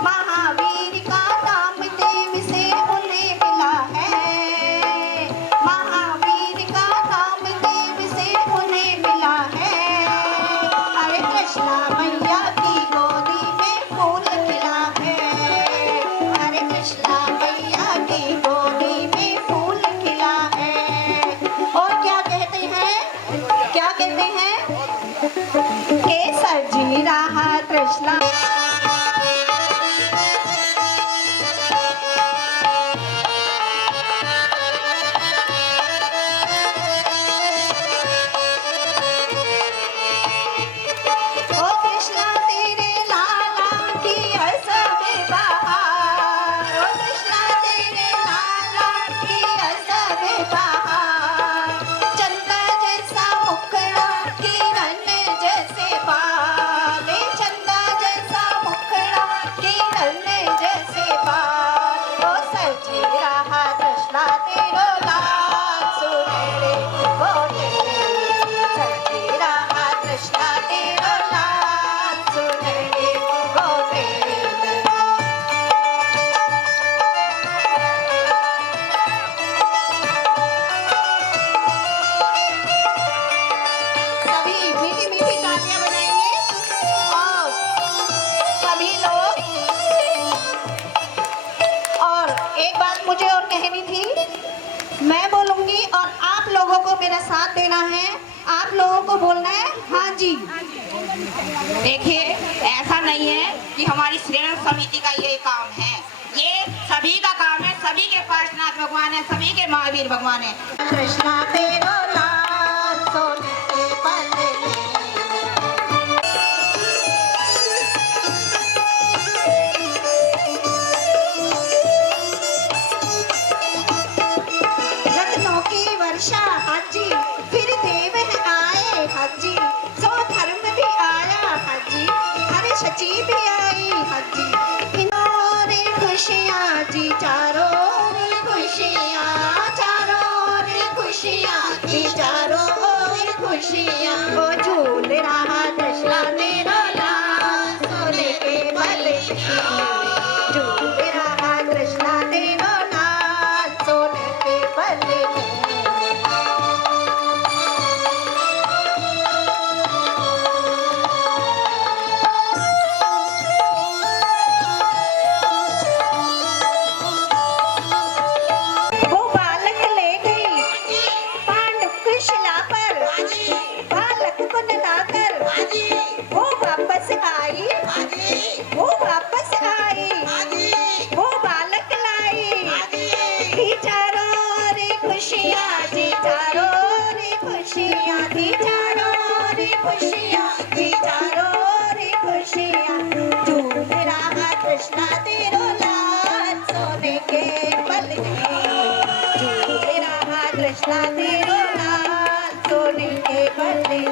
महावीर का नाम देवी से उन्हें मिला है, महावीर का नाम देवी से उन्हें मिला है। अरे कृष्णा मैया की गोदी में फूल खिला है, अरे कृष्णा मैया की गोदी में फूल खिला है। और क्या कहते हैं, क्या कहते हैं? केसर जी रहा कृष्णा। ओ कृष्णा तेरे लाला की ऐसा बेबहार, ओ कृष्णा तेरे लाला की ऐसा बेबहार। चंदा जैसा मुखड़ा किरण जैसे बाल, चंदा जैसा लोगों को मेरा साथ देना है, आप लोगों को बोलना है हाँ जी। देखिए, ऐसा नहीं है कि हमारी श्रेणी समिति का ये काम है, ये सभी का काम है। सभी के पार्श्वनाथ भगवान है, सभी के महावीर भगवान है। कृष्णा तेरो लाल सोने के पल्ले रत्नों की वर्षा हाँ जी, फिर देव आए हाँ जी, सो धर्म भी आया हाँ जी, हर सची भी आई हाँ जी। रे खुशियाँ जी चारों रे खुशियाँ, चारों रे खुशियाँ जी चारों रे खुशियाँ। वो झूल रहा कृष्णा तेरा लाल सोने के पल्ले, झूल रहा कृष्णा तेरा लाल सोने के पल्ले। वो बालक ले गई पांडव की शिला पर, बालक को नलाकर वो वापस आई, वो वापस आई, वो बालक लाई। थी चारों रे खुशियाँ जी चारों रे खुशियाँ, थी चारों रे खुशियाँ जी चारों रे खुशियाँ। झूल रहा कृष्णा तेरो लाल सोने के पल्ले, झूल रहा कृष्णा तेरो लाल सोने के पल्ले।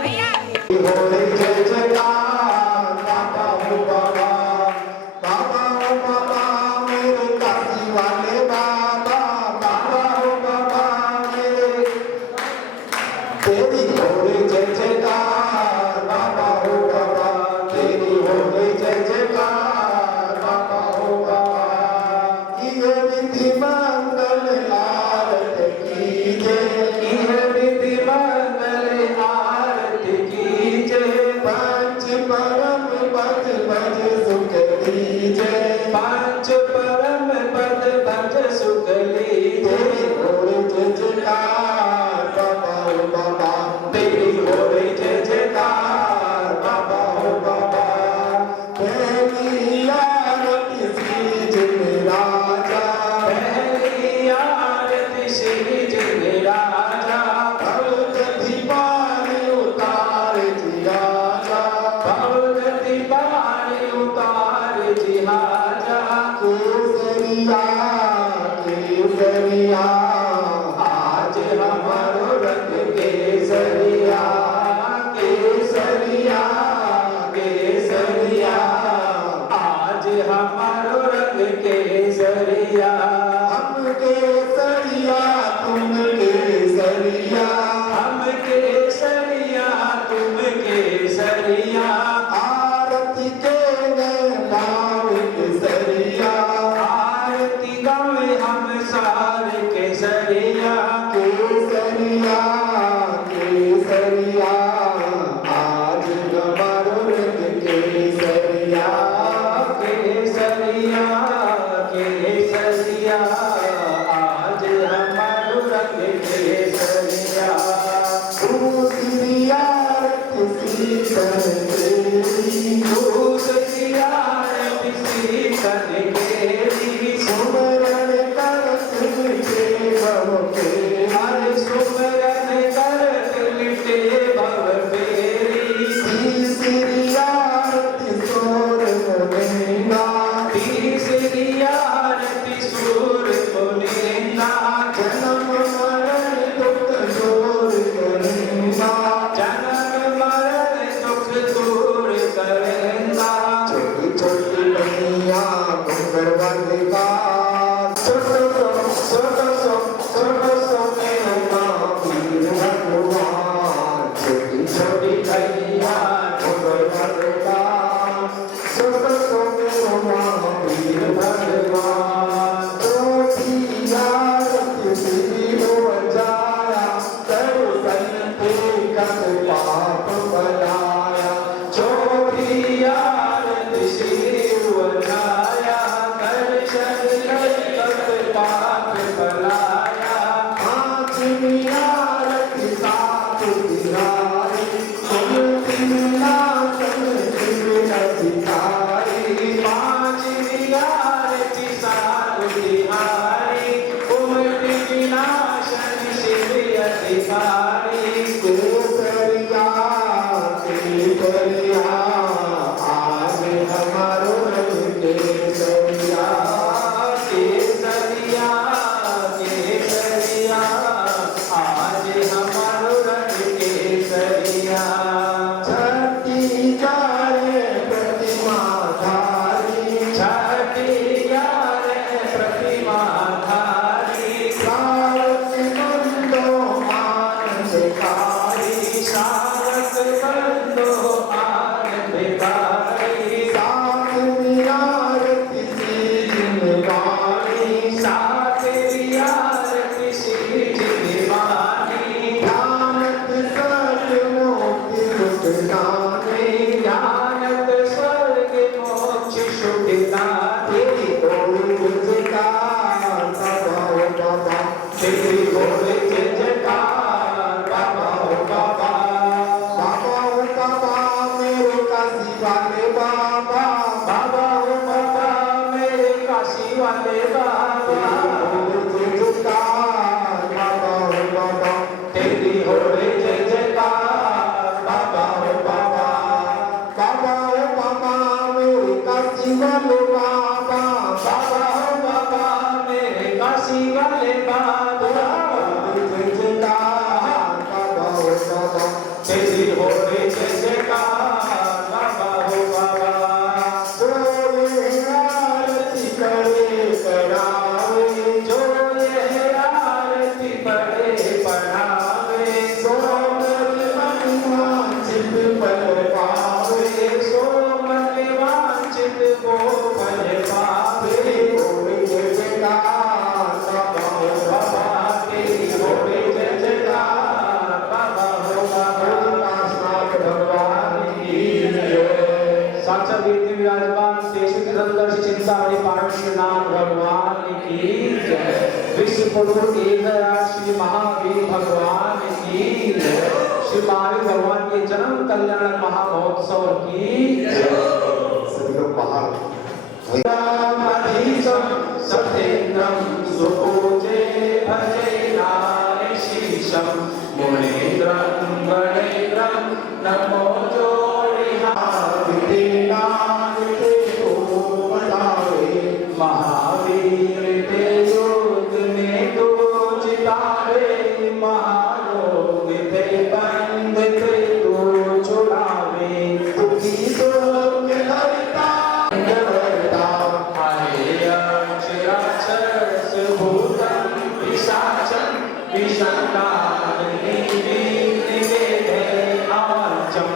केसरिया केसरिया आज हमारो रंग केसरिया केसरिया केसरिया आज हमारो रंग केसरिया छठी जाए प्रतिमा धारी छठी जाए प्रतिमा धारी सारस बंदो आनंदकारी सारस बंदो आनंदकारी साथ आरती सी जिनवानी साथ आरती सी जिनवानी ज्ञानत स्वर्ग मोक्ष सुखदाने ज्ञानत स्वर्ग मोक्ष सुखदाने बोल जयकार बाबा ओ बाबा तेरी बोल जयकार बाबा ओ बाबा बाबा ओ बाबा मेरे काशी वाले बाबा बाबा ओ बाबा मेरे काशी वाले बाबा बोल जयकार बाबा ओ बाबा तेरी हो रे जय जयकार बाबा ओ बाबा बाबा ओ बाबा मेरे काशी वाले बाबा बाबा ओ बाबा मेरे काशी वाले बाबा जय जयकार बाबा ओ बाबा तेरी हो रे जय जयकार बाबा ओ बाबा जो ये आरती करे करावे जो ये आरती पढ़े पढ़ावे सोमल वांछित फल पावे सोमल वांछित को फल पावे होवे जय जयकार बाबा ओ बाबा तेरी होवे जय जयकार बाबा ओ बाबा काशनाथ भगवान की जय साक्षात कीर्ति विराजमान शेष सुंदर चिंतामणि पार्श्वनाथ भगवान की जय विश्व प्रभु एकनाथ श्री महावीर भगवान की जय श्री महावीर भगवान के जन्म कल्याण महामहोत्सव की जय सभी लोग बाहर सत्येन्द्रम सुपूजे भजे नारीशीशम मुनीन्द्रम गणेन्द्रम नमो महावीर ते योग में तो जितावे महारोग ते बंध ते तो छुड़ावे दुखी तो हरता हरे अक्षराक्षर भूतम पिशाचम विषाकार निवेदे आचम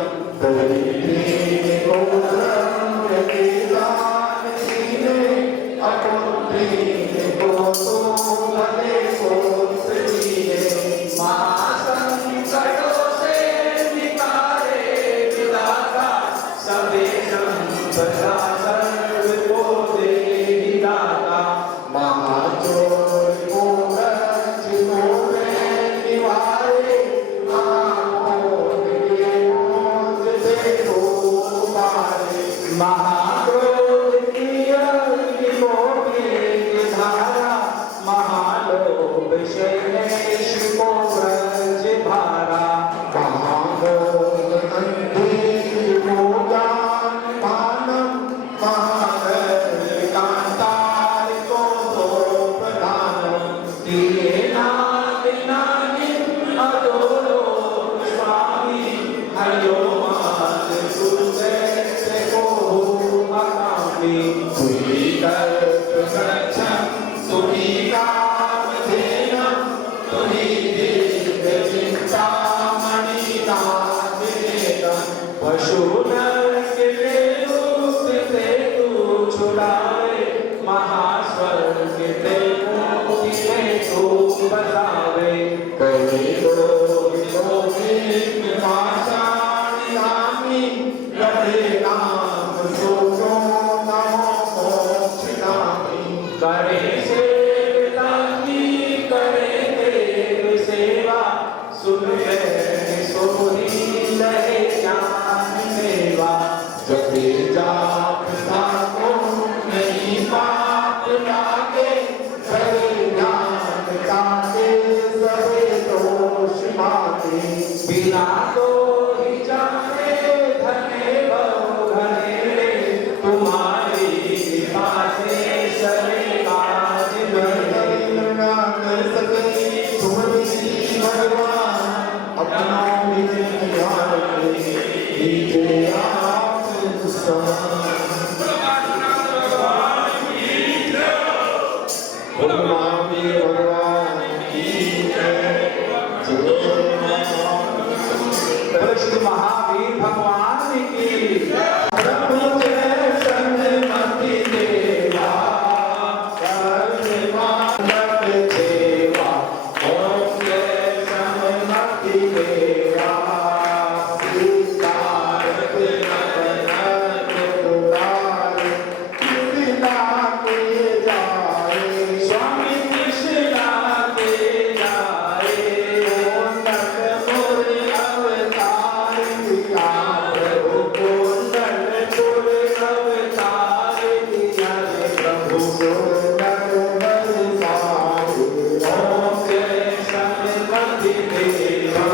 महाक्रोध की धारा महालोभ शैलेश को व्रज भारा महालोभ नंदी को ज्ञान मानम महाकांतार को दो प्रधानम दिए नाद नानी अदोलो स्वामी हयो मात सुसे को अकामी तुही कल्प सक्षम तुही कामधेनम तुही दिव्य चिंतामणि नाथेनम पशु नर के रूप से तू छुड़ावे महास्वर्ग ते मुक्ति में तू बतावे कई लोग पाषाणी आमी रहे नाम सोचो नमो मोक्षिणामि करे सेवता की करे देव सेवा सुन ले सोही लहे ज्ञान सेवा जपे जाप को नहीं पाप लागे करे ज्ञान ताके सबे दोष श्री महावीर भगवान की प्रभु जय संमति देवा सर्वमानव सेवा ओम जय संमति देवा सीतारत नवनत दुलारे कृष्णा के जाए स्वामी कृष्णा के जाए ओम नटमुर अवतार दिया प्रभु को नटमुर अवतार दिया प्रभु को नटवर सारे ओम जय संमति देवा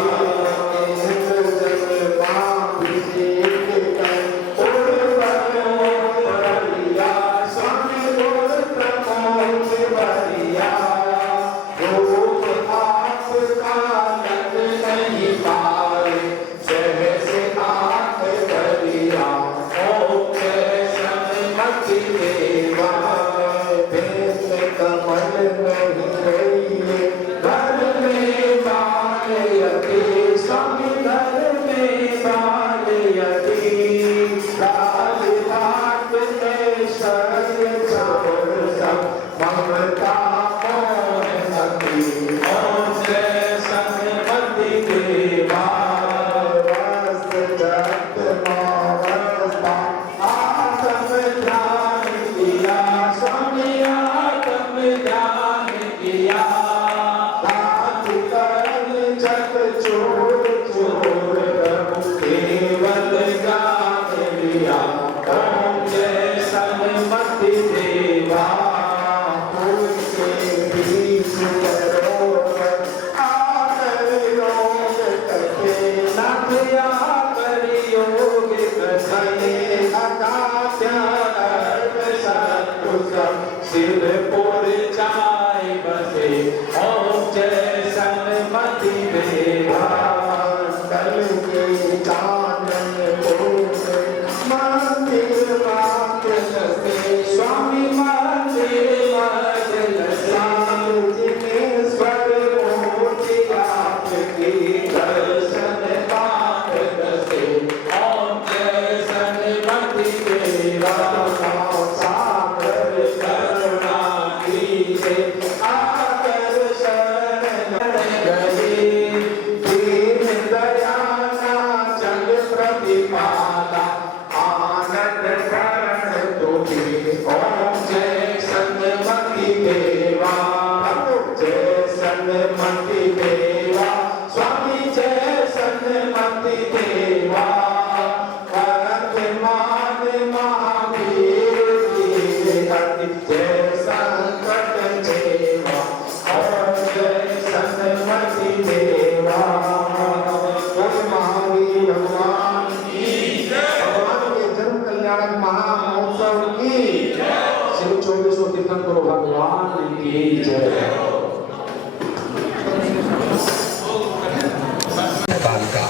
काल का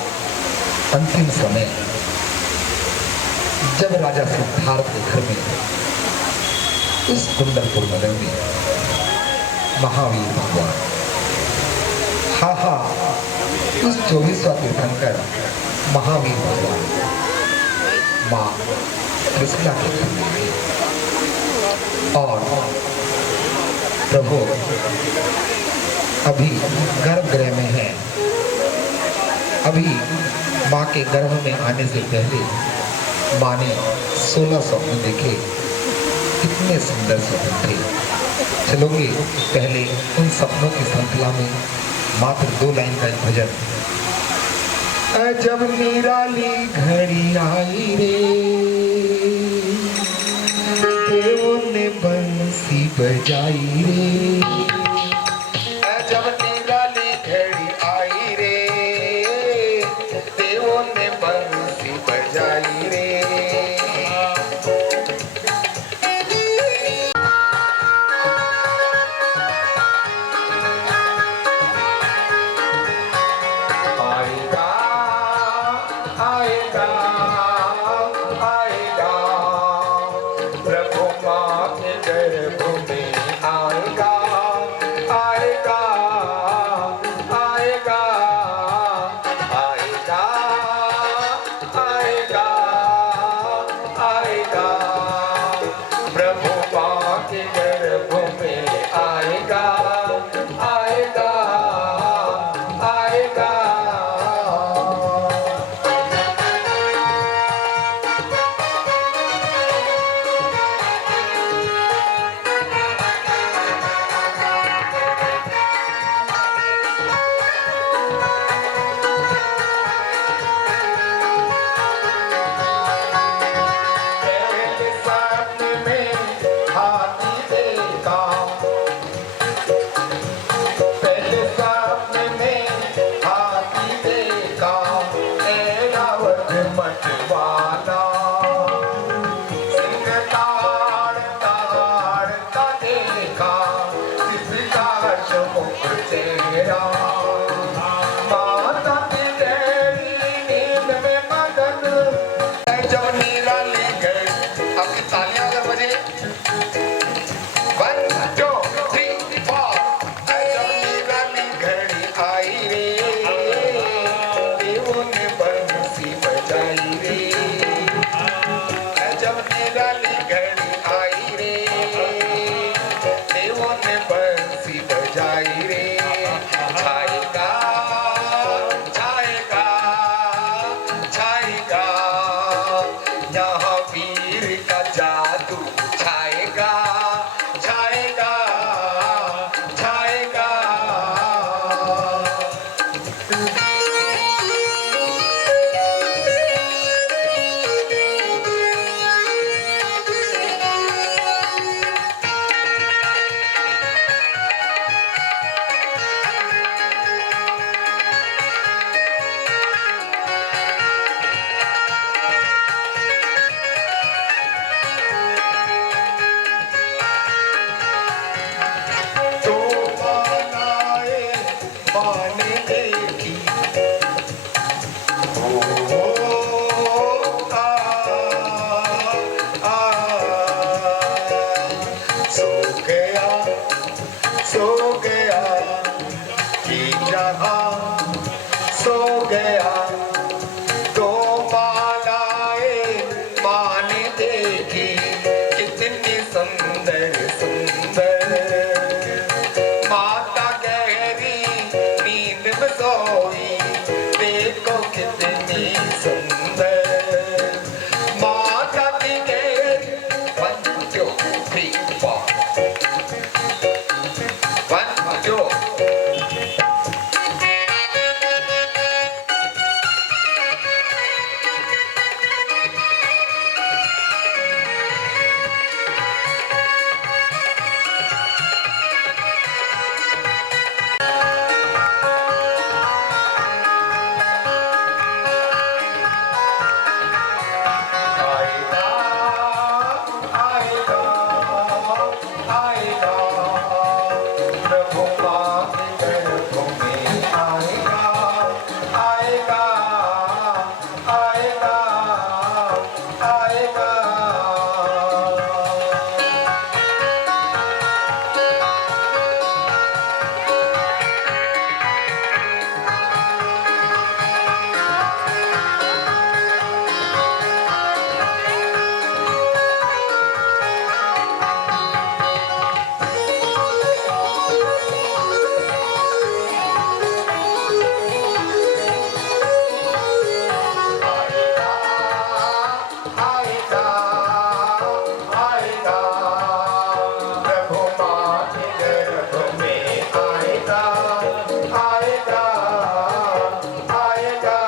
अंतिम समय जब राजा सिद्धार्थ के घर में इस कुंडलपुर नगर में महावीर भगवान उस 24वां तीर्थंकर महावीर भगवान माँ कृष्णा के घर में आए और प्रभु अभी गर्भगृह में है। अभी माँ के गर्भ में आने से पहले माँ ने 16 स्वप्न देखे। कितने सुंदर स्वप्न थे। चलोगे पहले उन सपनों की श्रृंखला में मात्र 2 लाइन का एक भजन। जब निराली घड़ी आई रे देवों ने बंसी बजाई रे। जब निराली घड़ी आई रे देवों ने बंसी बजाई रे। आएगा आएगा आएगा पहले सपने में हाथी देखा, पहले सपने में हाथी देखा, ऐरावत मटवाला, सिंह ताड़ ताड़ का देखा, किसका चमुक चेहरा, माता की गहरी नींद में मगन। जब निराली गई, आपकी तालियां अगर बजे 1 2 3 4, जब निराली घड़ी आई रे, देवों ने बंसी बजाई रे, जब निराली घड़ी आई रे, देवों ने बंसी बजाई रे, छाएगा छाएगा छाएगा, यहाँ वीर का जादू छाएगा छाएगा छाएगा। तो मानाए माने देखी, ओ आ सो गया कि जहां सो गया, तो मालाए माने देखी, कितनी सुंदर सुंदर, माता गहरी नींद में सोई, देखो कितनी सुंदर, माता की गहरी 1 2 3 4 1 2। आएगा आएगा आएगा, प्रभु माँ के गर्भ में आएगा आएगा आएगा आएगा। आएगा आएगा, प्रभु माँ के गर्भ में आएगा आएगा आएगा।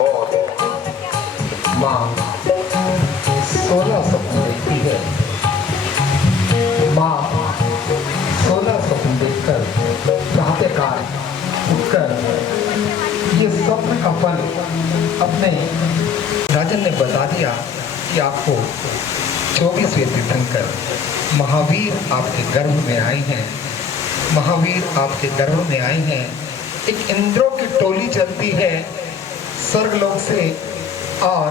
और माँ 16 सपने देखती है, माँ 16 सपने देखकर प्रातःकाल उठकर ये स्वप्न का फल अपने राजन ने बता दिया कि आपको 24वें तीर्थंकर महावीर आपके गर्भ में आए हैं, महावीर आपके गर्भ में आए हैं। एक इंद्रों की टोली चलती है, स्वर्गलोक से और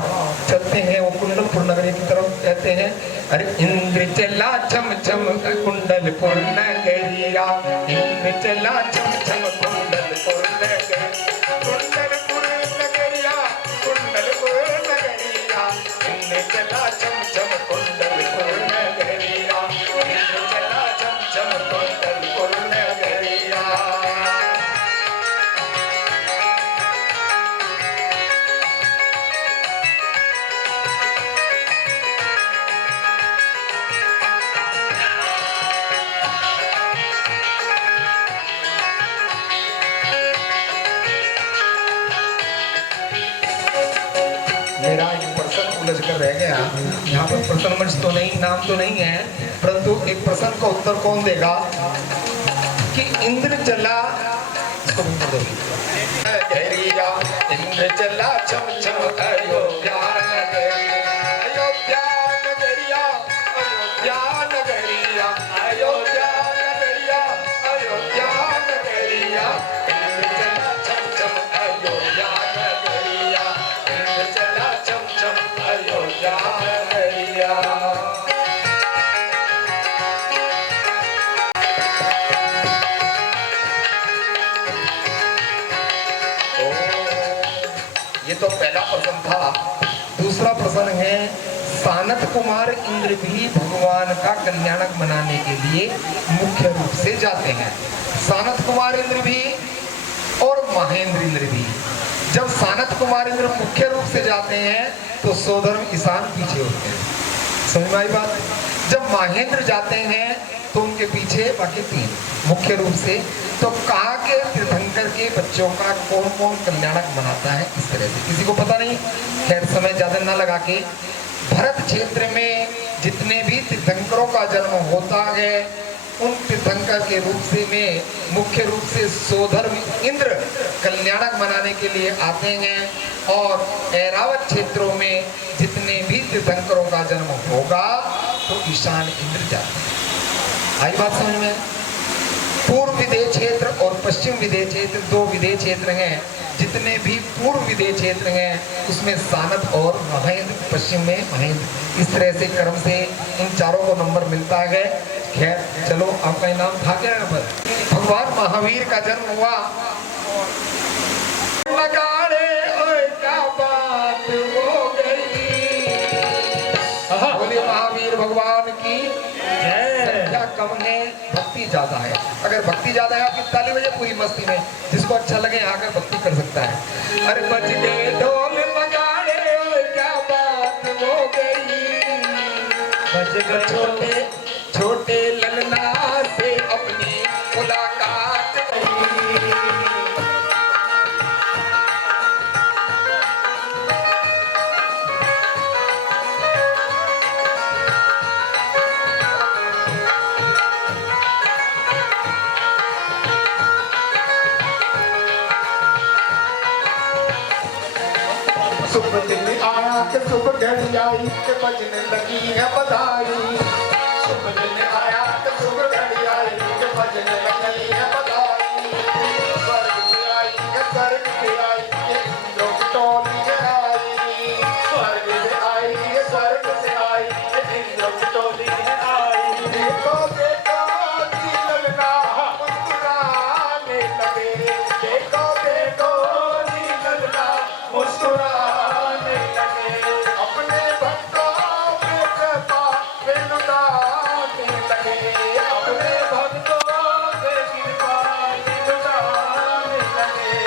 चलते हैं वो कुंडलपुर नगरी की तरफ। कहते हैं अरे इंद्र चला छम छम कुंडलपुर नगरिया, इंद्र चला छम छम कुंडलपुर नगरिया, कुंडलपुर नगरिया, कुंडलपुर नगरिया, इंद्र चला छम छम कुंडलपुर नगरिया, इंद्र चला छम छम कुंडलपुर नगरिया। मेरा एक प्रश्न उलझ कर रह गया। यहाँ पर प्रश्न मंच तो नहीं, नाम तो नहीं है, परंतु एक प्रश्न का उत्तर कौन देगा कि इंद्र चला नगरिया, इंद्र चला छम छम अयोध्या नगरिया, अयोध्या नगरिया, अयोध्या नगरिया, अयोध्या नगरिया, अयोध्या नगरिया, इंद्र चला छम छम अयोध्या नगरिया, इंद्र चला छम छम अयोध्या नगरिया। ये तो पहला प्रश्न था। दूसरा प्रश्न है सानत कुमार इंद्र भी भगवान का कल्याणक मनाने के लिए मुख्य रूप से जाते हैं। सानत कुमार इंद्र भी और महेंद्र इंद्र भी। जब सानत कुमार इंद्र मुख्य रूप से जाते हैं तो सोधर्म ईशान पीछे होते हैं। समझ में आई बात? जब महेंद्र जाते हैं तो उनके पीछे बाकी तीन मुख्य रूप से। तो कहा के तीर्थंकर के बच्चों का कौन कौन कल्याणक मनाता है इस तरह से किसी को पता नहीं। खैर समय ज्यादा ना लगा के, भरत क्षेत्र में जितने भी तीर्थंकरों का जन्म होता है उन तीर्थंकर के रूप से में मुख्य रूप से सोधर्म इंद्र कल्याणक मनाने के लिए आते हैं। और ऐरावत क्षेत्रों में जितने भी तीर्थंकरों का जन्म होगा तो ईशान इंद्र जाते हैं। आई बात समझ में? पूर्व विदेह क्षेत्र और पश्चिम विदेह क्षेत्र दो विदेह क्षेत्र हैं। जितने भी पूर्व विदेह क्षेत्र हैं उसमें सानत और महेंद्र, पश्चिम में महेंद्र। इस तरह से क्रम से इन चारों को नंबर मिलता है। खैर चलो, आपका इनाम था क्या? यहाँ पर भगवान महावीर का जन्म हुआ। लगाड़े ओए क्या बात हो गई, बोले महावीर भगवान की संख्या कम है, भक्ति ज्यादा है। अगर भक्ति ज्यादा है आपकी ताली बजे पूरी मस्ती में, जिसको अच्छा लगे आकर भक्ति कर सकता है। अरे बज गए ढोल नगाड़े और क्या बात हो गई, बज गए छोटे छोटे ललना से अपनी मुलाकात हुई। शुभ दिन आया के शुभ घड़ी आई के बजने लगी है बधाई। शुभ दिन आया के शुभ घड़ी आई के बजने लगी है बधाई। स्वर्ग से आई के स्वर्ग से आई के इंद्रों की टोली है आई। स्वर्ग से आई के स्वर्ग से आई के इंद्रों की टोली है आई। देखो देखो जी ललना मुस्कुराने लगे, देखो देखो जी ललना मुस्कुरा अपने भक्तों पे कृपा लुटाने लगे, अपने भक्तों पे कृपा लुटाने लगे।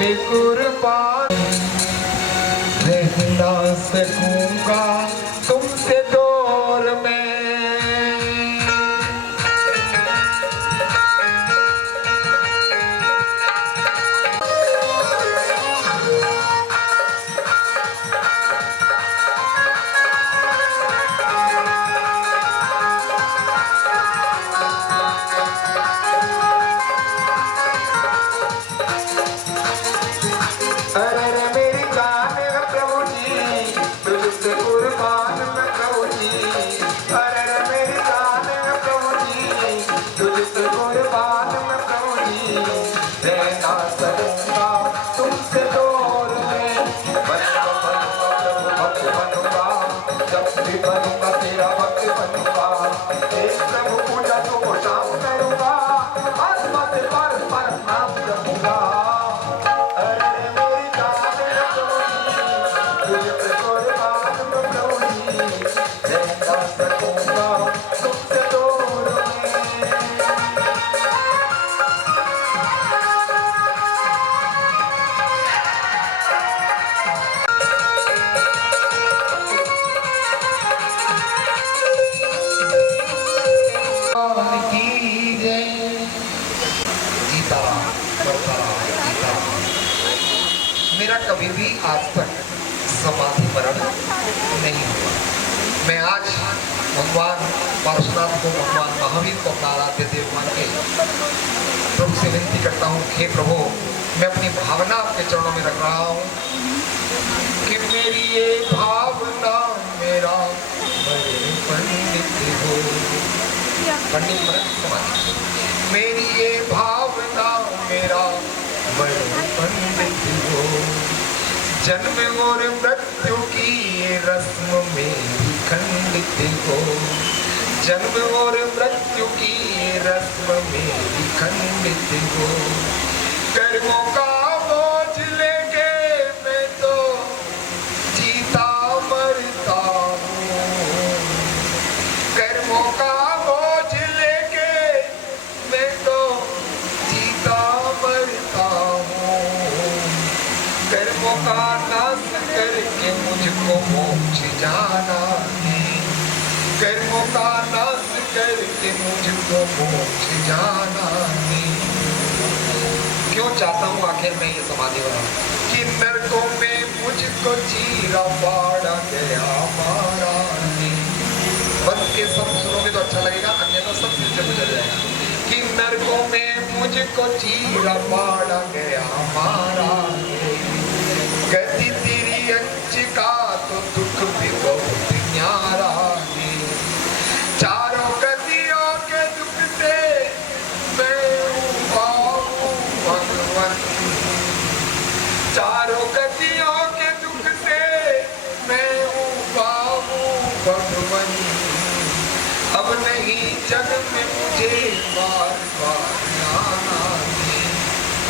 पे कुर्बान रह ना सकूंगा तुमसे दौर में। अरे मेरी जान है प्रभु जी तुझसे कुर्बान मैं प्रभु जी। अरे मेरी जान है प्रभु जी तुझसे कुर्बान मैं प्रभु जी। रह ना सकूंगा तुमसे दूर में। बनूंगा भक्त बनूंगा जब भी बनूंगा तेरा भक्त बनूंगा। एक प्रभु पूजा तो शाम करूंगा आत्मा से पर नाम जपूंगा। मेरा कभी भी आज तक समाधि मरण नहीं हुआ। मैं आज भगवान परशुराम को, भगवान महावीर को अपना आराध्य देव मान के प्रभु से विनती करता हूँ, हे प्रभु मैं अपनी भावना आपके चरणों में रख रहा हूँ कि मेरी ये भावना मेरा पंडित हो। पंडित मरण समाधि। मेरी ये भावना मेरा पंडित हो। जन्म और मृत्यु की ये रस्म मेरी खंडित हो। जन्म और मृत्यु की ये रस्म मेरी खंडित हो। कर्मों का बोझ लेके मैं तो जीता मरता हूँ। कर्मों का बोझ लेके मैं तो जीता मरता हूँ। कर्मों का नाश करके मुझको मोक्ष जाना है। कर्मों का नाश करके मुझको मोक्ष जाना है। क्यों चाहता हूँ आखिर में ये समाधि बना कि नरकों में मुझको चीरा पाड़ा गया मारा ने। बंद के सब सुनोगे तो अच्छा लगेगा, अन्यथा सब दिल से गुजर जाएगा। कि नरकों में मुझको चीरा पाड़ा गया मारा ने। गति तेरी अंशिका तो दुख भी बहुत न्यारा है। चारों गतियों के दुख से मैं भगवान। चारों गतियों के दुख से मैं भगवान। अब नहीं जन्म में मुझे बार बार आना है।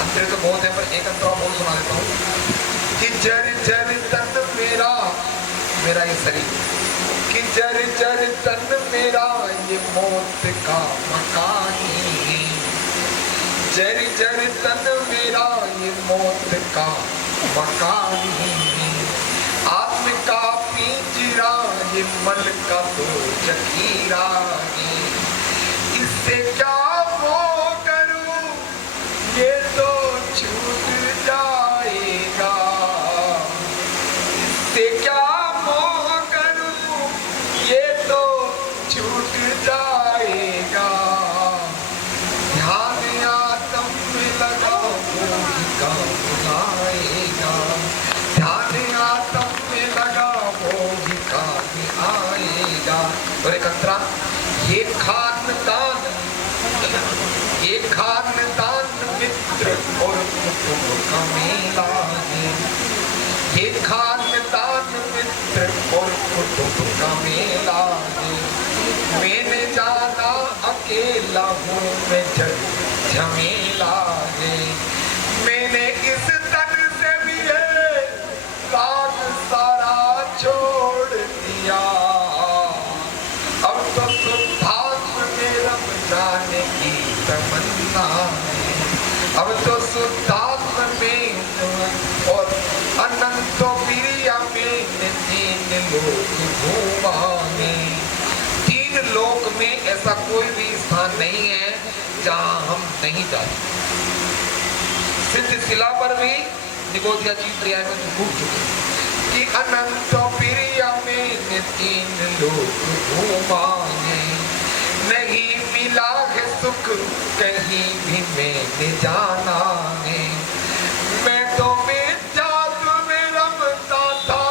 अंतर तो बहुत है पर एक अंतरा बहुत सुना देता हूँ कि जर जर तन मेरा, मेरा ये शरीर, कि जर जर तन मेरा ये मौत का मकान है। जर जर तन मेरा ये मौत का मकान है। आत्म का पिंजरा ये मन का तो जखीरा है। इससे क्या वो करूं ये तो छूट जाएगा। इससे क्या मोह करूं ये तो छूट जाएगा। ध्यान आत्म में लगाओ वही काम आएगा। ध्यान आत्म में लगाओ वही काम आएगा। और एक अंतरा, ये खानदान मित्र और कुटुंब का मेला है। ये खानदान मित्र और कुटुंब का मेला है। मैंने जाना अकेला हूँ मैं जग झमेला है। मैंने इस तन से भी है राग सारा छोड़ दिया। अब तो शुद्धात्म में रम जाने की तमन्ना है। अब तो शुद्धात्म में कोई भी स्थान नहीं है जहां हम नहीं जाते। सिद्ध शिला पर भी निगोदिया जी प्रिया में घूम चुके कि अनंत प्रिया में 3 लोग घूमाए, नहीं मिला है सुख कहीं भी मैंने जाना है। मैं तो जादू में रमता था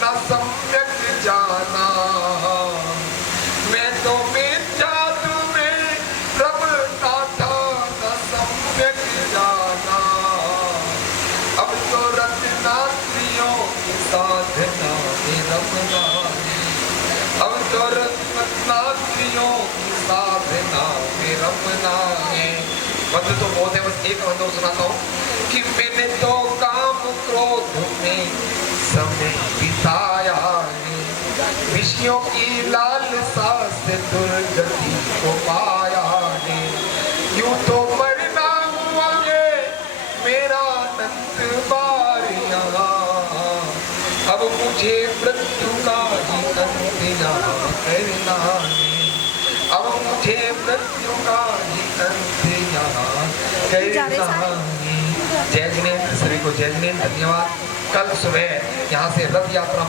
न सम्यक जाना, मैं तो जादू में रमता था न सम्यक जाना। अब तो रत्नात्रियों की साधना में रमना है, अब तो रत्नात्रियों की साधना में रमना है। बंद तो बहुत है, बस एक बंद सुनाता हूँ कि मैंने तो काम क्रोध में समय बिताया है, विषयों की लालसा से दुर्गति को पाया है। यूं तो मरना हुआ है मेरा अनंत बार यहाँ, अब मुझे मृत्यु का ही इंतजार करना है, अब मुझे मृत्यु का ही इंतजार करना है। जय जिनेंद्र, श्री को जय जिनेंद्र, धन्यवाद। कल सुबह यहाँ से रथ यात्रा